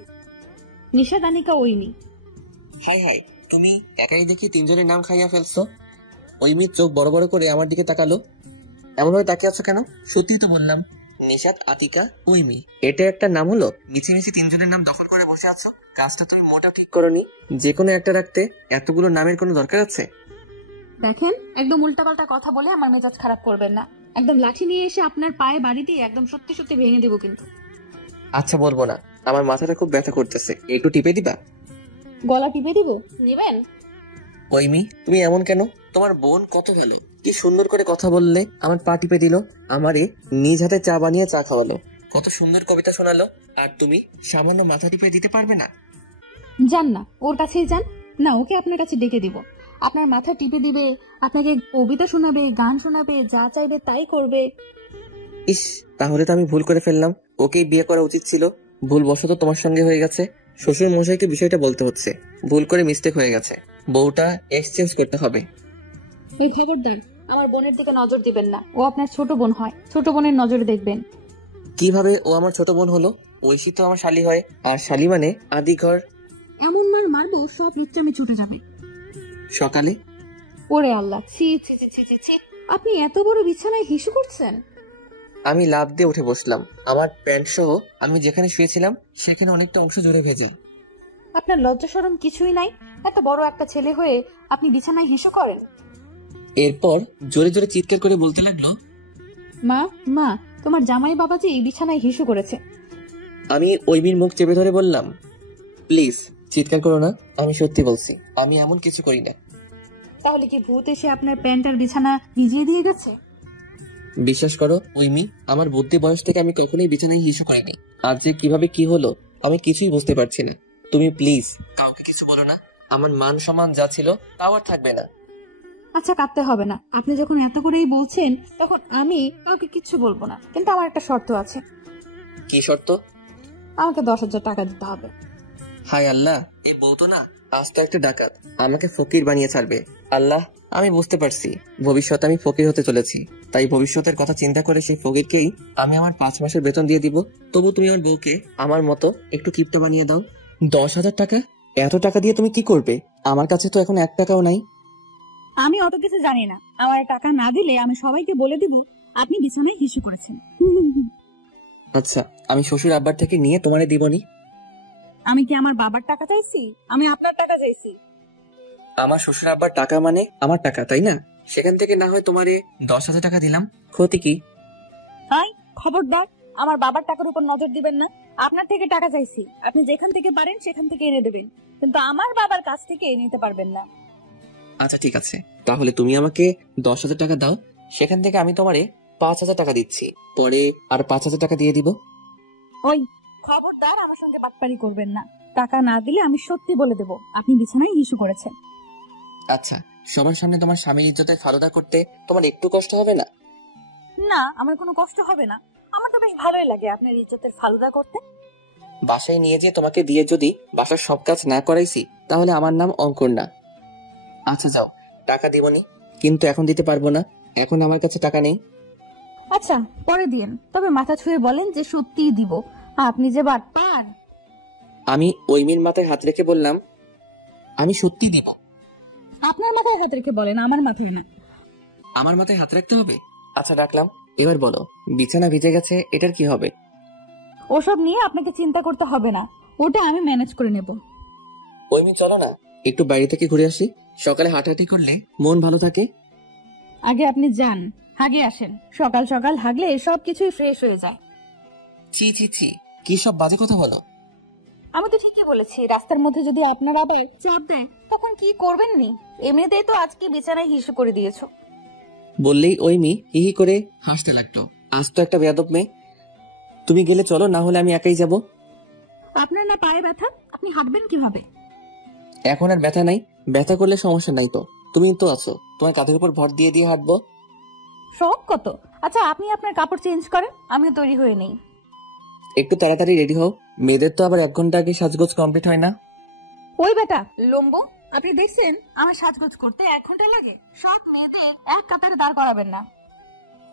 নিশা দানিকা ওইমি। হাই হাই, তুমি একাই দেখি তিনজনের নাম খাইয়া ফেলছো। ওই মেয়ে চোখ বড় বড় করে আমার দিকে তাকালো। এমন ভাবে তাকিয়ে আছো কেন? সত্যি তো বললাম, নিশাত, আতিকা, ওই মেয়ে। এটা একটা নাম হলো? মিছি মিছি তিনজনের নাম দখল করে বসে আছো। কাজটা তুমি মোটেও ঠিক করোনি। যে কোনো একটা রাখতে এতগুলো নামের কোনো দরকার আছে? দেখেন, একদম উল্টাপাল্টা কথা বলে আমার মেজাজ খারাপ করবেন না। একদম লাঠি নিয়ে এসে আপনার পায়ে বাড়ি দিয়ে একদম সত্যি সত্যি ভেঙে দিব কিন্তু। আচ্ছা বলবো না, আমার মাথাটা খুব ব্যথা করতেছে, একটু টিপে দিবা? গলা টিপে দিব? নেবেন? ওইমি, তুমি এমন কেন? তোমার বোন কত ভালো, কি সুন্দর করে কথা বললে, আমার পা টিপে দিল, আমারে নিজ হাতে চা বানিয়ে চা খাওয়ালো, কত সুন্দর কবিতা শোনালো, আর তুমি সামান্য মাথা টিপে দিতে পারবে না? যান না, ওর কাছেই যান না, ওকে আপনার কাছে ডেকে দিব। আপনার মাথা টিপে দিবে, আপনাকে কবিতা শোনাবে, গান শোনাবে, যা চাইবে তাই করবে। ইস, তাহলে তো আমি ভুল করে ফেললাম, ওকেই বিয়ে করা উচিত ছিল, ভুলবশত তোমার সঙ্গে হয়ে গেছে। শ্বশুর মশাইকে বিষয়টা বলতে হচ্ছে, ভুল করে মিস্টেক হয়ে গেছে, বউটা এক্সচেঞ্জ করতে হবে। ওই খবরদার আমার বোনের দিকে নজর দিবেন না, ও আপনার ছোট বোন হয়, ছোট বোনের নজরে দেখবেন। কিভাবে ও আমার ছোট বোন হলো? ঐশী তো আমার শালি হয়, আর শালি মানে আদি ঘর। এমন মার মারবো সব লুচ্চামি ছুটে যাবে। সকালে ওরে আল্লাহ, ছি ছি ছি ছি ছি ছি, আপনি এত বড় বিছানায় হিসু করছেন? আমি লাফ দিয়ে উঠে বসলাম, আমার প্যান্ট সহ আমি যেখানে শুয়েছিলাম সেখানে অনেকটা অংশ জুড়ে ভেজে। আপনার লজ্জা শরম কিছুই নাই? এত বড় একটা ছেলে হয়ে আপনি বিছানায় হিসু করেন? এরপর জোরে জোরে চিৎকার করে বলতে লাগলো, মা মা, তোমার জামাই বাবাজি বিছানায় হিসু করেছে। আমি ঐমির মুখ চেপে ধরে বললাম, প্লিজ চিৎকার করো না, আমি সত্যি বলছি, আমি এমন কিছু করি না। তাহলে কি ভূত এসে আপনার প্যান্ট আর বিছানা ভিজিয়ে দিয়ে গেছে? বিশ্বাস করো ঐমি, আমার বুদ্ধি বয়স থেকে আমি কখনোই বিছানায় হিসু করিনি, আজ যে কিভাবে কি হলো আমি কিছুই বুঝতে পারছি না। তুমি প্লিজ কাউকে কিছু বলো না, আমার মান সম্মান যা ছিল তাও আর থাকবে না। আচ্ছা, কাঁদতে হবে না, আপনি যখন এত করেই বলছেন তখন আমি কাউকে কিচ্ছু বলবো না, কিন্তু আমার একটা শর্ত আছে। কি শর্ত? আমাকে 10,000 টাকা দিতে হবে। হায় আল্লাহ, এই বউ তো না আজ তো একটা ডাকাত, আমাকে ফকির বানিয়ে ছাড়বে। আল্লাহ, আমি বুঝতে পারছি ভবিষ্যতে আমি ফকির হতে চলেছি, তাই ভবিষ্যতের কথা চিন্তা করে সেই ফকিরকেই আমি আমার 5 মাসের বেতন দিয়ে দিব। তবু তুমি আমার বউকে আমার মতো একটু কিপটা বানিয়ে দাও। 10,000 টাকা? এত টাকা দিয়ে তুমি কি করবে? আমার কাছে তো এখন 1 টাকাও নাই। আমি অত কিছু জানি না, আমার টাকা না দিলে আমি সবাইকে বলে দিব আপনি বিছানায় হিসু করেছেন। আচ্ছা, আমি শ্বশুর আব্বার থেকে নিয়ে তোমারে দিবনি। আমি কি আমার বাবার টাকা চাইছি? আমি আপনার টাকা চাইছি। আমার শ্বশুর আব্বার টাকা মানে আমার টাকা, তাই না? সেখান থেকে না হয় তোমারে 10,000 টাকা দিলাম, ক্ষতি কি? হাই, খবরদার আমার বাবার টাকার উপর নজর দিবেন না। আপনার থেকে টাকা চাইছি, আপনি যেখান থেকে পারেন সেখান থেকে এনে দেবেন, কিন্তু আমার বাবার কাছ থেকে নিতে পারবেন না। আচ্ছা ঠিক আছে, তাহলে তুমি আমাকে 10,000 টাকা দাও, সেখান থেকে আমি তোমারে 5,000 টাকা দিচ্ছি, পরে আর 5,000 টাকা দিয়ে দিব। ওই খবরদার আমার সঙ্গে বাটপারি করবেন না, টাকা না দিলে আমি সত্যি বলে দেব আপনি বিছানায় হিসু করেছেন। আচ্ছা, সবার সামনে তোমার স্বামীর ইজ্জতে ফালুদা করতে তোমার একটু কষ্ট হবে না? না, আমার কোনো কষ্ট হবে না, আমার তো বেশ ভালোই লাগে আপনার ইজ্জতের ফালুদা করতে। বাসায় নিয়ে যে তোমাকে দিয়ে যদি বাসার সব কাজ না করাইছি তাহলে আমার নাম অঙ্কুর না। আচ্ছা যাও, টাকা দিবনি, কিন্তু এখন দিতে পারবো না, এখন আমার কাছে টাকা নেই। আচ্ছা পরে দিন, তবে মাথা ছুঁয়ে বলেন যে সত্যিই দিব, আপনি যে বাটপার। আমি ঐমির মাথায় হাত রেখে বললাম, আমি সত্যি দিব। আপনার মাথায় হাত রেখে বলেন, আমার মাথায় না। আমার মাথায় হাত রাখতে হবে? আচ্ছা রাখলাম, এবার বলো বিছানা ভিজে গেছে, এটার কি হবে? ওসব নিয়ে আপনাকে চিন্তা করতে হবে না, ওটা আমি ম্যানেজ করে নেব। ঐমি চলো না একটু বাইরে থেকে ঘুরে আসি, সকালে হাঁটাহাঁটি করলে মন ভালো থাকে। আগে আপনি যান, হাগে আসেন, সকাল সকাল হাগলে সবকিছুই ফ্রেশ হয়ে যায়। ছি ছি ছি, কি সব বাজে কথা বলো। আমি তো ঠিকই বলেছি, রাস্তার মধ্যে যদি আপনার আবার চাপ দেয় তখন কি করবেন নি? এমনিতেই তো আজকে বিছানায় হিসু করে দিয়েছো। বললেই ঐমি হিহি করে হাসতে লাগলো, আজ তো একটা বেয়াদব মেয়ে। তুমি গেলে চলো, না হলে আমি একাই যাব। আপনার না পায়ে ব্যথা, আপনি হাঁটবেন কিভাবে? এখন আর ব্যথা নাই, ব্যথা করলে সমস্যা নাই তো, তুমি তো আছো, তোমার কাঁধের উপর ভর দিয়ে দিয়ে হাঁটবো। শখ কত। আচ্ছা আপনি আপনার কাপড় চেঞ্জ করেন, আমিও তৈরি হয়ে নেই। একটু তাড়াতাড়ি রেডি হও, মেয়েদের তো আবার 1 ঘন্টা আগে সাজগোজ কমপ্লিট হয় না। ওই বেটা লম্বু, আপনি দেখছেন আমার সাজগোজ করতে 1 ঘন্টা লাগে? সব মেয়েদের এক কাতারে দাঁড় করাবেন না।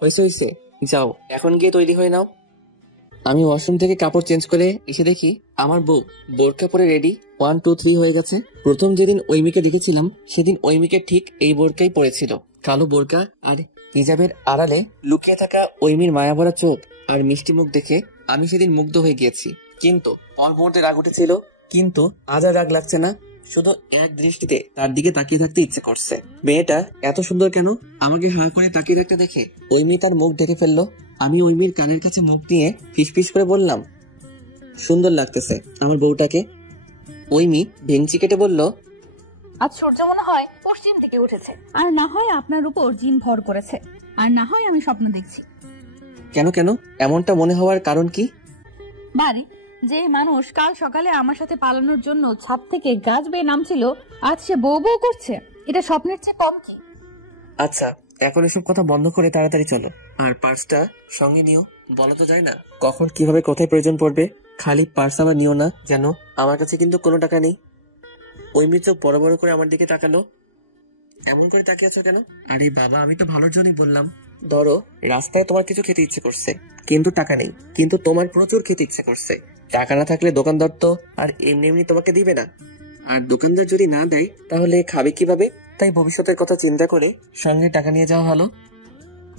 হয়েছে হয়েছে, যাও এখন গিয়ে তৈরি হয়ে নাও। আমি ওয়াশরুম থেকে কাপড় চেঞ্জ করে এসে দেখি আমার বউ বোরকা পরে রেডি, 1 2 3 হয়ে গেছে। প্রথম যেদিন ঐমিকে দেখেছিলাম সেদিন ঐমিকে ঠিক এই বোরকাই পরেছিল, কালো বোরকা, আর হিজাবের আড়ালে লুকিয়ে থাকা ঐমির মায়াভরা চোখ আর মিষ্টি মুখ দেখে আমি সেদিন মুগ্ধ হয়ে গিয়েছি। কিন্তু পর মুহূর্তে রাগ উঠেছিল, কিন্তু আজ আর রাগ লাগছে না, শুধু এক দৃষ্টিতে তার দিকে তাকিয়ে থাকতে ইচ্ছে করছে। মেয়েটা এত সুন্দর কেন? আমাকে হাঁ করে তাকিয়ে থাকতে দেখে ঐমি তার মুখ ঢেকে ফেললো। আমি ঐমির কানের কাছে মুখ নিয়ে ফিসফিস করে বললাম, সুন্দর লাগতেছে আমার বউটাকে। ঐমি ভেঙচি কেটে বলল, আজ সূর্য মনে হয় পশ্চিম দিকে উঠেছে, আর না হয় আপনার উপর জিন ভর করেছে, আর না হয় আমি স্বপ্ন দেখছি। কেন কেন এমনটা মনে হওয়ার কারণ কি? বাড়ি যে মানুষ কাল সকালে আমার সাথে পালানোর জন্য ছাদ থেকে গাছ বেয়ে নামছিল, আজ সে বউ বউ করছে, এটা স্বপ্নের চেয়ে কম কি? আচ্ছা, এখন এসব কথা বন্ধ করে তাড়াতাড়ি চলো, আর পার্সটা সঙ্গে নিও। বলো তো যায় না কখন কিভাবে কোথায় প্রয়োজন পড়বে। খালি পার্স আবার নিও না যেন। আমার কাছে কিন্তু কোনো টাকা নেই। ঐমি চোখ বড় বড় করে আমার দিকে তাকালো। এমন করে তাকিয়ে আছো কেন? আরে বাবা, আমি তো ভালোর জন্যই বললাম। ধরো রাস্তায় তোমার কিছু খেতে ইচ্ছে করছে, কিন্তু টাকা নেই, কিন্তু তোমার প্রচুর খেতে ইচ্ছে করছে। টাকা না থাকলে দোকানদার তো আর এমনি এমনি তোমাকে দিবে না, আর দোকানদার যদি না দেয় তাহলে খাবে কিভাবে? তাই ভবিষ্যতের কথা চিন্তা করে সঙ্গে টাকা নিয়ে যাওয়া ভালো।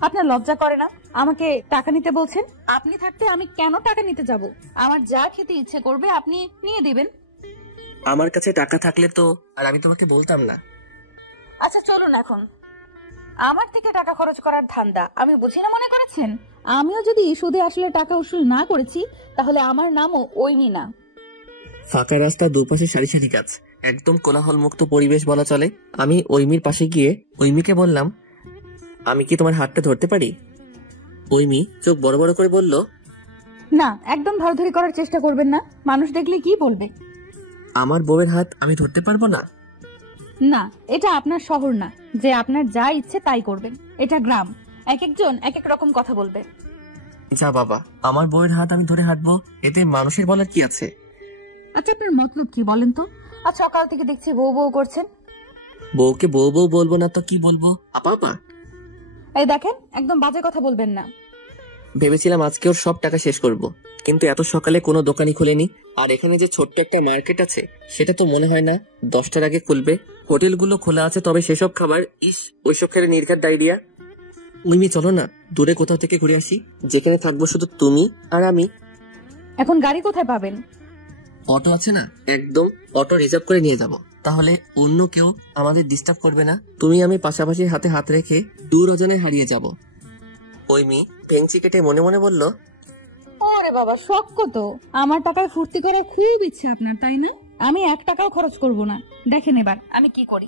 আপনার লজ্জা করে না আমাকে টাকা নিতে বলছেন? আপনি থাকতে আমি কেন টাকা নিতে যাব? আমার যা খেতে ইচ্ছে করবে আপনি নিয়ে দিবেন। আমার কাছে টাকা থাকলে তো আর আমি তোমাকে বলতাম না। আচ্ছা চলুন এখন। আমার থেকে টাকা খরচ করার ধান্দা আমি বুঝি না মনে করেছেন? আমিও যদি সুদে আসলে টাকা উসুল না করেছি তাহলে আমার নামও ঐমি না। ফাঁকা রাস্তা, দুপাশে সারি সারি গাছ, একদম কোলাহল মুক্ত পরিবেশ বলা চলে। আমি ঐমির পাশে গিয়ে ঐমিকে বললাম, আমি কি তোমার হাতটা ধরতে পারি? ঐমি চোখ বড় বড় করে বলল, না, একদম ধরাধরি করার চেষ্টা করবেন না, মানুষ দেখলে কি বলবে? আমার বউয়ের হাত আমি ধরতে পারবো না? না, এটা আপনার শহর না যে আপনার যা ইচ্ছে তাই করবেন। এটা গ্রাম, এক একজন এক এক রকম কথা বলবে। যা বাবা, আমার বউয়ের হাত আমি ধরে হাঁটবো, এতে মানুষের বলার কি আছে? আচ্ছা আপনার মতলব কি বলেন তো? আজ সকাল থেকে দেখছি বউ বউ করছেন। বউকে বউ বউ বলবো না তো কি বলবো? আপা আপা। এই দেখেন, একদম বাজে কথা বলবেন না। ভেবেছিলাম আজকে ওর সব টাকা শেষ করব, কিন্তু এত সকালে কোনো দোকানই খুলেনি। আর এখানে যে ছোট্ট একটা মার্কেট আছে সেটা তো মনে হয় না 10টার আগে খুলবে। হোটেলগুলো খোলা আছে, তবে সেসব খাবার ওইসব খেলে নির্ঘাত ডায়রিয়া। ঐমি চলো না দূরে কোথাও থেকে ঘুরে আসি, যেখানে থাকবো শুধু তুমি আর আমি। এখন গাড়ি কোথায় পাবেন? অটো আছে না, একদম অটো রিজার্ভ করে নিয়ে যাব, তাহলে অন্য কেউ আমাদের ডিস্টার্ব করবে না। তুমি আমি পাশাপাশি হাতে হাত রেখে দূর অজনে হারিয়ে যাব। ঐমি ভেঙচি কেটে মনে মনে বলল, ওরে বাবা, শখ কত! আমার টাকায় ফুর্তি করার খুব ইচ্ছে আপনার, তাই না? আমি 1 টাকাও খরচ করব না। দেখেন এবার আমি কি করি।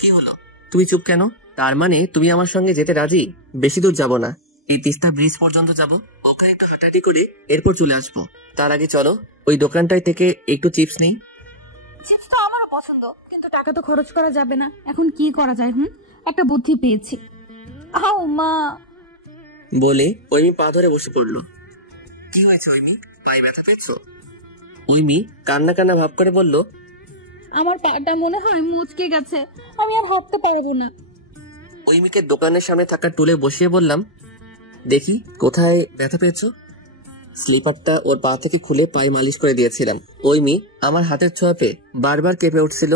কি হলো, তুমি চুপ কেন? তার মানে তুমি আমার সঙ্গে যেতে রাজি? বেশি দূর যাব না, এই তিস্তা ব্রিজ পর্যন্ত যাব, ওখানে একটু হাঁটাহাঁটি করে এরপর চলে আসবো। তার আগে চলো ওই দোকানটায় থেকে একটু চিপস নেই। চিপস তো আমারও পছন্দ, কিন্তু টাকা তো খরচ করা যাবে না। এখন কি করা যায়? একটা বুদ্ধি পেয়েছি। আও মা! বলে ঐমি পা ধরে বসে পড়লো। কি হয়েছে ঐমি, পায়ে ব্যথা পেয়েছো? ঐমি কান্না কান্না ভাব করে বলল, আমার পাটা মনে হয় মুচকে গেছে, আমি আর হাঁটতে পারবো না। ঐমিকে দোকানের সামনে থাকা টুলে বসিয়ে বললাম, দেখি কোথায় ব্যথা পেয়েছো। স্লিপারটা ওর পা থেকে খুলে পায়ে মালিশ করে দিয়েছিলাম। ঐমি আমার হাতের ছোঁয়া পেয়ে বারবার কেঁপে উঠছিল।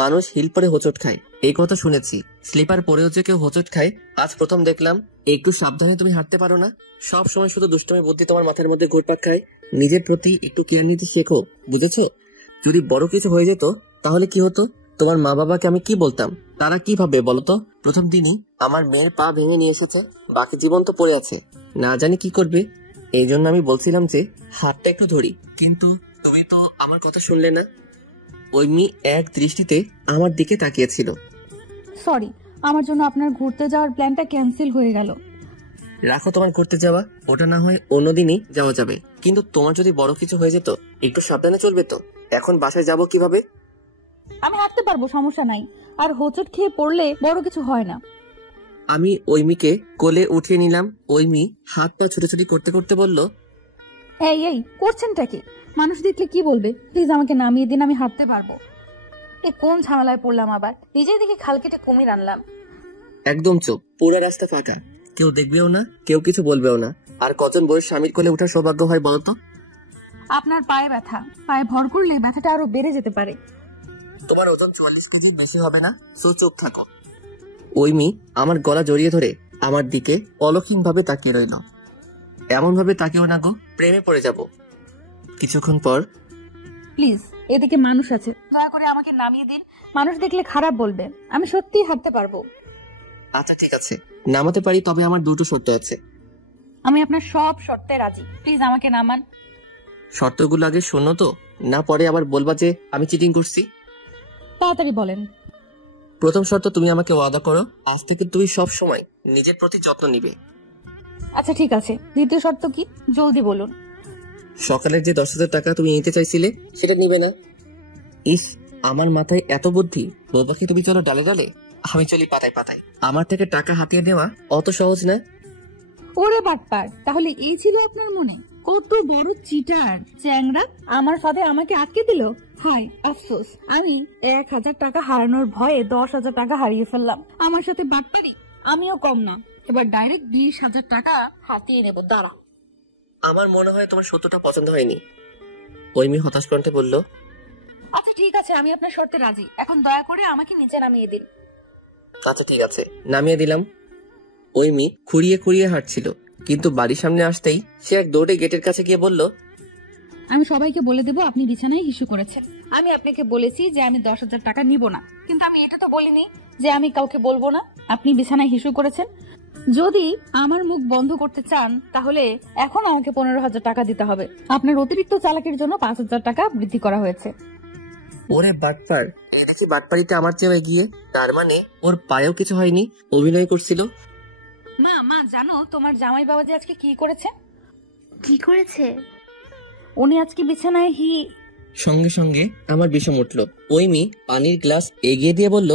মানুষ হিল পরে হোঁচট খায়, এই কথা শুনেছি, স্লিপার পরেও যে কেউ হোঁচট খায় আজ প্রথম দেখলাম। একটু সাবধানে তুমি হাঁটতে পারো না? সব সময় শুধু দুষ্টমি বুদ্ধি তোমার মাথার মধ্যে ঘুরপাক খায়। নিজের প্রতি একটু কেয়ার নিতে শেখো, বুঝেছো? যদি বড় কিছু হয়ে যেত তাহলে কি হতো? তোমার মা বাবাকে আমি কি বলতাম? তারা কি ভাববে বলতো? প্রথম দিনই আমার মেয়ের পা ভেঙে নিয়ে এসেছে, বাকি জীবন তো পড়ে আছে, না জানি কি করবে। এই জন্য আমি বলছিলাম যে হাতটা একটু ধরি, কিন্তু তুমি তো আমার কথা শুনলে না। ঐমি এক দৃষ্টিতে আমার দিকে তাকিয়েছিল। সরি, আমার জন্য আপনার ঘুরতে যাওয়ার প্ল্যানটা ক্যান্সেল হয়ে গেল। রাখো তোমার ঘুরতে যাওয়া, ওটা না হয় অন্যদিনই যাওয়া যাবে, কিন্তু তোমার যদি বড় কিছু হয়ে যেত একটু সাবধানে চলবে তো। এখন বাসায় যাব কিভাবে? আমি হাঁটতে পারবো, সমস্যা নাই। আর হোঁচট খেয়ে পড়লে বড় কিছু হয় না। আমি ঐমিকে কোলে উঠিয়ে নিলাম। ঐমি হাত পা ছুটোছুটি করতে করতে বলল, এই এই করছেনটা কি? মানুষ দেখলে কি বলবে? প্লিজ আমাকে নামিয়ে দিন, আমি হাঁটতে পারবো। এ কোন ঝামেলায় পড়লাম আবার? নিজেই দেখি খাল কেটে কুমির আনলাম। একদম চুপ, পুরো রাস্তা ফাঁকা, কেউ দেখবেও না, কেউ কিছু বলবেও না। আর কজন বউয়ের স্বামীর কোলে ওঠার সৌভাগ্য হয় বলতো? আপনার পায়ে ব্যথা, পায়ে ভর করলে ব্যথাটা আরো বেড়ে যেতে পারে। তোমার ওজন 44 কেজির বেশি হবে না, সো চুপ থাকো। ঐমি আমার গলা জড়িয়ে ধরে আমার দিকে অলক্ষীন ভাবে তাকিয়ে রইল। এমন ভাবে তাকিয়েও না গো, প্রেমে পড়ে যাব। কিছুক্ষণ পর, প্লিজ এদিকে মানুষ আছে, দয়া করে আমাকে নামিয়ে দিন। মানুষ দেখলে খারাপ বলবে, আমি সত্যিই হাঁটতে পারবো। আচ্ছা ঠিক আছে, নামাতে পারি, তবে আমার দুটো শর্ত আছে। আমি আপনার সব শর্তে রাজি, প্লিজ আমাকে নামান। শর্তগুলো আগে শোনো তো, না পরে আবার বলবা যে আমি চিটিং করছি। তাড়াতাড়ি বলেন। প্রথম শর্ত, তুমি আমাকে ওয়াদা করো আজ থেকে তুমি সব সময় নিজের প্রতি যত্ন নিবে। আচ্ছা ঠিক আছে, দ্বিতীয় শর্ত কি, জলদি বলুন। সকালের যে 10,000 টাকা তুমি নিতে চাইছিলে সেটা নিবে না। ইস, আমার মাথায় এত বুদ্ধি, বৌবাকে তুমি চলো ডালে ডালে, আমি চলি পাতায় পাতায়। আমার থেকে টাকা হাতিয়ে নেওয়া অত সহজ না। ওরে বাটপার, তাহলে এই ছিল আপনার মনে? কত বড় চিটার চ্যাংরা, আমার ফাঁদে আমাকে আটকে দিল। হায় আফসোস, আমি 1,000 টাকা হারানোর ভয়ে 10,000 টাকা হারিয়ে ফেললাম। আমার সাথে বাটপারি, আমিও কম না। এবার ডাইরেক্ট 20,000 টাকা হাতিয়ে নেব, দাঁড়া। আমার মনে হয় তোমার সত্যটা পছন্দ হয়নি, ওই মেয়ে হতাশ কণ্ঠে বলল। আচ্ছা ঠিক আছে, আমি আপনার শর্তে রাজি, এখন দয়া করে আমাকে নিচে নামিয়ে দিন। আচ্ছা ঠিক আছে, নামিয়ে দিলাম। ওই মেয়ে খুঁড়িয়ে খুঁড়িয়ে হাঁটছিল, কিন্তু বাড়ির সামনে আসতেই সে এক দৌড়ে গেটের কাছে গিয়ে বলল, আমি সবাইকে বলে দেবো আপনি বিছানায় হিসু করেছেন। আমি আপনাকে বলেছি যে আমি 10,000 টাকা নিব না, কিন্তু আমি এটা তো বলিনি যে আমি কাউকে বলবো না আপনি বিছানায় হিসু করেছেন। যদি আমার মুখ বন্ধ করতে চান তাহলে এখন আমাকে 15,000 টাকা দিতে হবে। আপনার অতিরিক্ত চালাকির জন্য 5,000 টাকা বৃদ্ধি করা হয়েছে। ওরে বাটপার, এই দেখি বাটপারিতে আমার চেয়ে এগিয়ে। তার মানে ওর পায়েও কিছু হয়নি, অভিনয় করছিল। মা জানো তোমার জামাই বাবা যে আজকে কি করেছে? কি করেছে? উনি আজকে বিছানায় সঙ্গে সঙ্গে আমার বিষম উঠল। ওই মেয়ে পানির গ্লাস এগিয়ে দিয়ে বলল,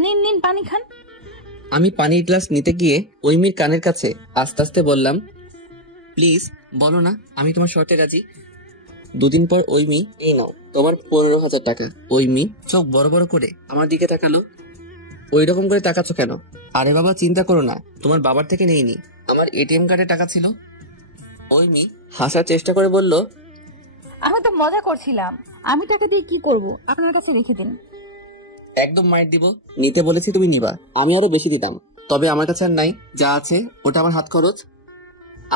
নিন নিন পানি খান। আমি পানির গ্লাস নিতে গিয়ে ওই মেয়ের কানের কাছে আস্তে আস্তে বললাম, প্লিজ বলো না আমি তোমার শর্তে রাজি। দুদিন পর ওই মেয়ে, এই নাও তোমার 15,000 টাকা। ওই মেয়ে চোখ বড় বড় করে আমার দিকে তাকালো। ওই রকম করে তাকাচ্ছ কেন? আরে বাবা চিন্তা করো না, তোমার বাবার থেকে নেইনি, আমার এটিএম কার্ডে টাকা ছিল। ওই মেয়ে হাসার চেষ্টা করে বলল, আমি তো মজা করছিলাম, আমি টাকা দিয়ে কি করব, আপনার কাছে রেখে দিন। একদম মাইর দিব, নিতে বলেছি তুমি নিবা, আমি আরো বেশি দিতাম, তবে আমার কাছে আর নাই, যা আছে ওটা আমার হাত খরচ।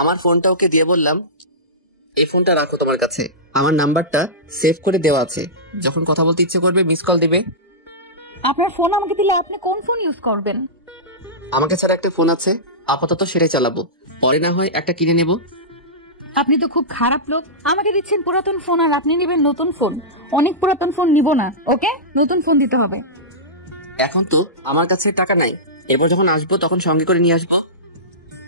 আমার ফোনটা ওকে দিয়ে বললাম, এই ফোনটা রাখো তোমার কাছে, আমার নাম্বারটা সেভ করে দেওয়া আছে, যখন কথা বলতে ইচ্ছে করবে মিস কল দিবে। আপনার ফোন আমাকে দিলে আপনি কোন ফোন ইউজ করবেন? আমাকে ছাড়া একটা ফোন আছে, আপাতত সেটাই চালাবো, পরে না হয় একটা কিনে নেব। আপনি তো খুব খারাপ লোক, আমাকে দিচ্ছেন পুরাতন ফোন আর আপনি নেবেন নতুন ফোন। অনেক পুরাতন ফোন নিব না, ওকে, নতুন ফোন দিতে হবে। এখন তো আমার কাছে টাকা নাই, এরপর যখন আসবো তখন সঙ্গে করে নিয়ে আসবো।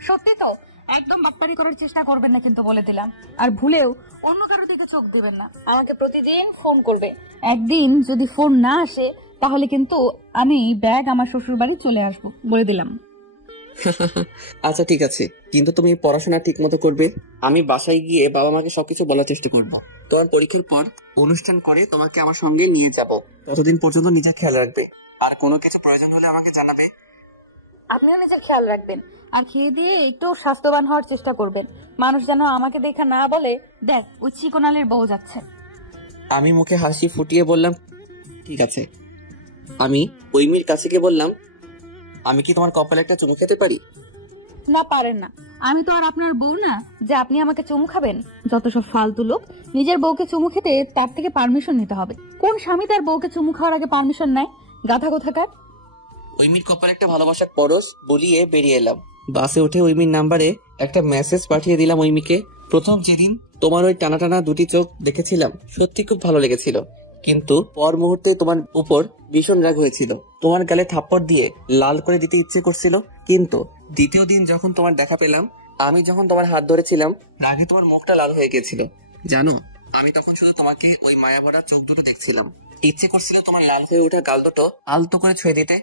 সত্যি তো? একদম বাটপারি করার চেষ্টা করবেন না কিন্তু, বলে দিলাম। আর ভুলেও অন্য কারো দিকে চোখ দিবেন না, আমাকে প্রতিদিন ফোন করবে। একদিন যদি ফোন না আসে তাহলে কিন্তু আমি ব্যাগ আমার শ্বশুর বাড়ি চলে আসবো, বলে দিলাম। আচ্ছা ঠিক আছে, কিন্তু তুমি পড়াশোনা ঠিক মতো করবে। আমি বাসায় গিয়ে বাবা মাকে সবকিছু বলার চেষ্টা করব। তোমার পরীক্ষার পর অনুষ্ঠান করে তোমাকে আমার সঙ্গে নিয়ে যাব। ততদিন পর্যন্ত নিজের খেয়াল রাখবে, আর কোনো কিছু প্রয়োজন হলে আমাকে জানাবে। আপনিও নিজের খেয়াল রাখবেন, আর খেয়ে দিয়ে একটু স্বাস্থ্যবান হওয়ার চেষ্টা করবেন। মানুষ যেন আমাকে দেখা না বলে, দেখ ওই চিকনালের বউ যাচ্ছে। আমি মুখে হাসি ফুটিয়ে বললাম, ঠিক আছে। আমি ওই মেয়ের কাছে গিয়ে বললাম, আমি কি তোমার কপালে একটা চুমু খেতে পারি? না পারেন না, আমি তো আর আপনার বউ না যে আপনি আমাকে চুমু খাবেন। যত সব ফালতু লোক, নিজের বউকে চুমু খেতে তার থেকে পারমিশন নিতে হবে। কোন স্বামী তার বউকে চুমু খাওয়ার আগে পারমিশন নেয়? গাধা কোথাকার। ওই মেয়ের কপালে একটা ভালোবাসার পরশ বলিয়ে বেরিয়ে এলাম। বাসে উঠে ওই মেয়ের নাম্বারে একটা মেসেজ পাঠিয়ে দিলাম ওই মেয়েকে। প্রথম যেদিন তোমার ওই টানা টানা দুটি চোখ দেখেছিলাম সত্যি খুব ভালো লেগেছিল, কিন্তু পর মুহূর্তে তোমার উপর ভীষণ রাগ হয়েছিল। তোমার গালে থাপ্পড় দিয়ে লাল করে দিতে ইচ্ছে করছিল, কিন্তু দ্বিতীয় দিন যখন তোমার দেখা পেলাম, আমি যখন তোমার হাত ধরেছিলাম, রাগে তোমার মুখটা লাল হয়ে গেছিল। জানো, আমি তখন শুধু তোমাকে ওই মায়া ভরা চোখ দুটো দেখছিলাম, ইচ্ছে করছিল তোমার লাল হয়ে ওঠা গাল দুটো আলতো করে ছুঁয়ে দিতে।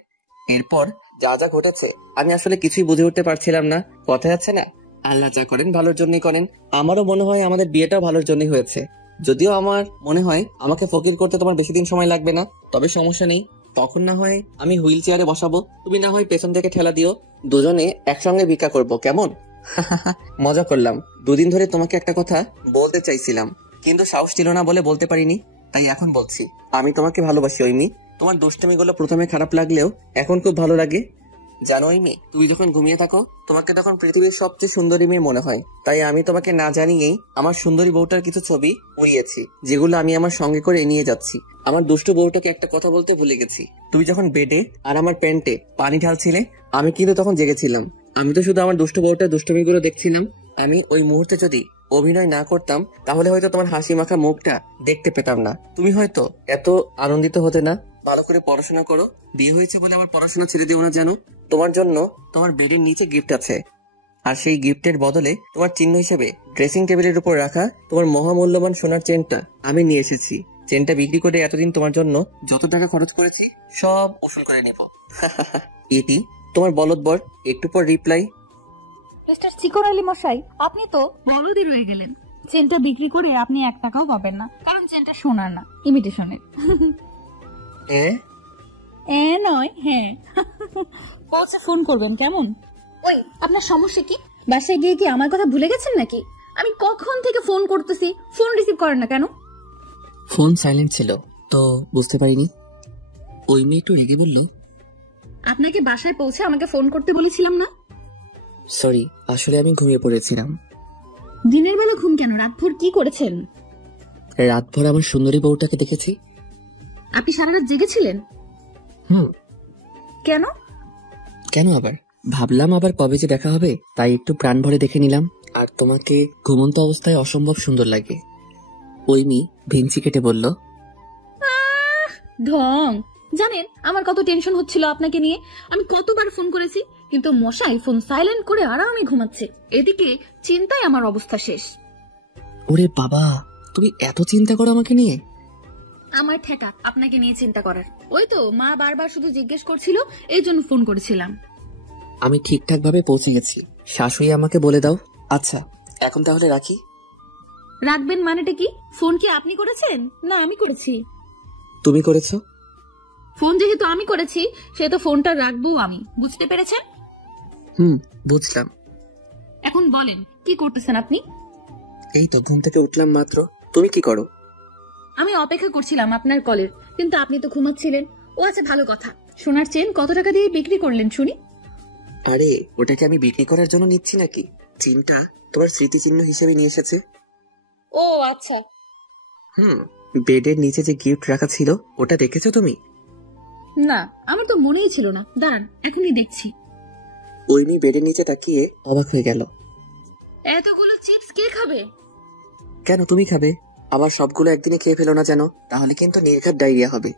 এরপর যা যা ঘটেছে আমি আসলে কিছুই বুঝে উঠতে পারছিলাম না। কথা আছে না, আল্লাহ যা করেন ভালোর জন্যই করেন। আমারও মনে হয় আমাদের বিয়েটাও ভালোর জন্যই হয়েছে। যদিও আমার মনে হয় আমাকে ফকির করতে তোমার বেশি দিন সময় লাগবে না, তবে সমস্যা নেই, তখন না হয় আমি হুইল চেয়ারে বসাবো, তুমি না হয় পেছন থেকে ঠেলা দিও, দুজনে একসঙ্গে ভিক্ষা করব, কেমন? মজা করলাম। দুদিন ধরে তোমাকে একটা কথা বলতে চাইছিলাম, কিন্তু সাহস ছিল না বলে বলতে পারিনি, তাই এখন বলছি। আমি তোমাকে ভালোবাসি ঐমি। তোমার দুষ্টামিগুলো প্রথমে খারাপ লাগলেও এখন খুব ভালো লাগে। জানোই মেয়ে, তুমি যখন ঘুমিয়ে থাকো তোমাকে তখন পৃথিবীর সবচেয়ে সুন্দরী মেয়ে মনে হয়। তাই আমি তোমাকে না জানিয়েই আমার সুন্দরী বউটার কিছু ছবি উড়িয়েছি, যেগুলো আমি আমার সঙ্গে করে নিয়ে যাচ্ছি। আমার দুষ্টু বউটাকে একটা কথা বলতে ভুলে গেছি। তুমি যখন বেডে আর আমার প্যান্টে পানি ঢালছিলে, আমি কিন্তু তখন জেগেছিলাম। আমি তো শুধু আমার দুষ্টু বউটার দুষ্টুমিগুলো দেখছিলাম। আমি ওই মুহূর্তে যদি অভিনয় না করতাম তাহলে হয়তো তোমার হাসি মাখা মুখটা দেখতে পেতাম না। তুমি হয়তো এত আনন্দিত হতে না। ভালো করে পড়াশোনা করো। বিয়ে হয়েছে বলে আমার পড়াশোনা ছেড়ে দিও না জানো। তোমার জন্য তোমার বেডের নিচে গিফট আছে, আর সেই গিফটের বদলে তোমার চিহ্ন হিসেবে ড্রেসিং টেবিলের উপর রাখা তোমার মহামূল্যবান সোনার চেনটা আমি নিয়ে এসেছি। চেনটা বিক্রি করে এতদিন তোমার জন্য যত টাকা খরচ করেছি সব উসুল করে নেব। এটি তোমার বলদ বর। একটু পর রিপ্লাই। মিস্টার চিকন আলী মশাই, আপনি তো বলদই রয়ে গেলেন। চেনটা বিক্রি করে আপনি 1 টাকাও পাবেন না, কারণ চেনটা সোনার না, ইমিটেশনের। নয়, হ্যাঁ। পৌঁছে ফোন করবেন কেমন? ওই, আপনার সমস্যা কি? বাসায় গিয়ে কি আমার কথা ভুলে গেছেন নাকি? আমি কখন থেকে ফোন করতেছি, ফোন রিসিভ করেন না কেন? ফোন সাইলেন্ট ছিল তো বুঝতে পারিনি। ওই মেয়ে একটু রেগে বলল, আপনাকে বাসায় পৌঁছে আমাকে ফোন করতে বলেছিলাম না? সরি, আসলে আমি ঘুমিয়ে পড়েছিলাম। দিনের বেলা ঘুম কেন? রাতভর কি করেছেন? রাতভর আমার সুন্দরী বউটাকে দেখেছি। আপনি সারা রাত জেগেছিলেন? কেন? কেন আবার? ভাবলাম আবার কবে যে দেখা হবে, তাই একটু প্রাণ ভরে দেখে নিলাম। আর তোমাকে ঘুমন্ত অবস্থায় অসম্ভব সুন্দর লাগে। ওই মেয়ে ভেঞ্চি কেটে বলল, ঢং। জানেন আমার কত টেনশন হচ্ছিল আপনাকে নিয়ে। আমি কতবার ফোন করেছি, কিন্তু মশাই ফোন সাইলেন্ট করে আরামে ঘুমাচ্ছে। এদিকে চিন্তায় আমার অবস্থা শেষ। ওরে বাবা, তুমি এত চিন্তা করো আমাকে নিয়ে? আমার ঠেকা আপনাকে নিয়ে চিন্তা করার। ওই তো মা বারবার শুধু জিজ্ঞেস করছিল, এই জন্য ফোন করেছিলাম। আমি ঠিকঠাক ভাবে পৌঁছে গেছি। শাশুড়ি আমাকে বলে দাও। আচ্ছা, এখন তাহলে রাখি। রাখবেন মানেটা কি? ফোন কি আপনি করেছেন না আমি করেছি? তুমি করেছো। ফোন যেহেতু আমি করেছি, সেহেতু ফোনটা রাখবো আমি। বুঝতে পেরেছেন? বুঝলাম। এখন বলেন কি করতেছেন আপনি? এই তো ঘুম থেকে উঠলাম মাত্র। তুমি কি করো? আমি অপেক্ষা করছিলাম আপনার কলের, কিন্তু আপনি তো ঘুমাচ্ছিলেন। ও আচ্ছা, ভালো কথা। সোনার চেন কত টাকা দিয়ে বিক্রি করলেন শুনি? আরে ওটাকে আমি বিক্রি করার জন্য নিচ্ছি নাকি? চেনটা তোমার স্মৃতিচিহ্ন হিসেবে নিয়ে এসেছে। ও আচ্ছা। বেডের নিচে যে গিফট রাখা ছিল ওটা দেখেছো তুমি? না, আমার তো মনেই ছিল না। দাঁড়ান, এখনই দেখছি। ওই মেয়ে বেডের নিচে তাকিয়ে অবাক হয়ে গেল। এতগুলো চিপস কে খাবে? কেন, তুমি খাবে? আবার সবগুলো একদিনে খেয়ে ফেলো না যেন, তাহলে কিন্তু নির্ঘাত ডায়রিয়া হবে।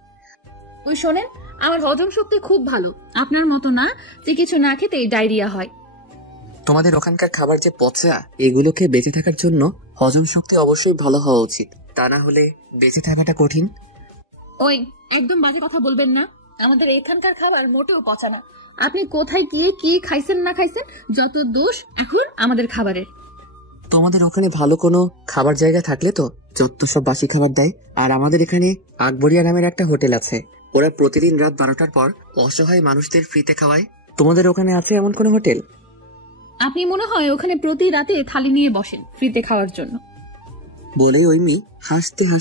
ওই শোনেন, আমার হজম শক্তি খুব ভালো, আপনার মতো না যে কিছু না খেতেই ডায়রিয়া হয়। তোমাদের ওখানকার খাবার যে পচা, এগুলোকে বেঁচে থাকার জন্য হজম শক্তি অবশ্যই ভালো হওয়া উচিত, তা না হলে বেঁচে থাকাটা কঠিন। ওই, একদম বাজে কথা বলবেন না। আমাদের এখানকার খাবার মোটেও পচা না। আপনি কোথায় গিয়ে কি খাইছেন না খাইছেন, যত দোষ এখন আমাদের খাবারের। তোমাদের ওখানে ভালো কোনো খাবার জায়গা থাকলে তো যত সব বাসি খাবার দেয়। আর আমাদের এখানে আকবরিয়া নামের একটা হোটেল আছে, ওরা প্রতিদিন রাত 12টার পর অসহায় মানুষদের ফ্রিতে খাওয়ায়। তোমাদের ওখানে আছে এমন কোনো হোটেল? আপনি মনে হয় ওখানে প্রতি রাতে থালি নিয়ে বসেন ফ্রিতে খাওয়ার জন্য। বলেই ওই মেয়ে হাসতে হাসতে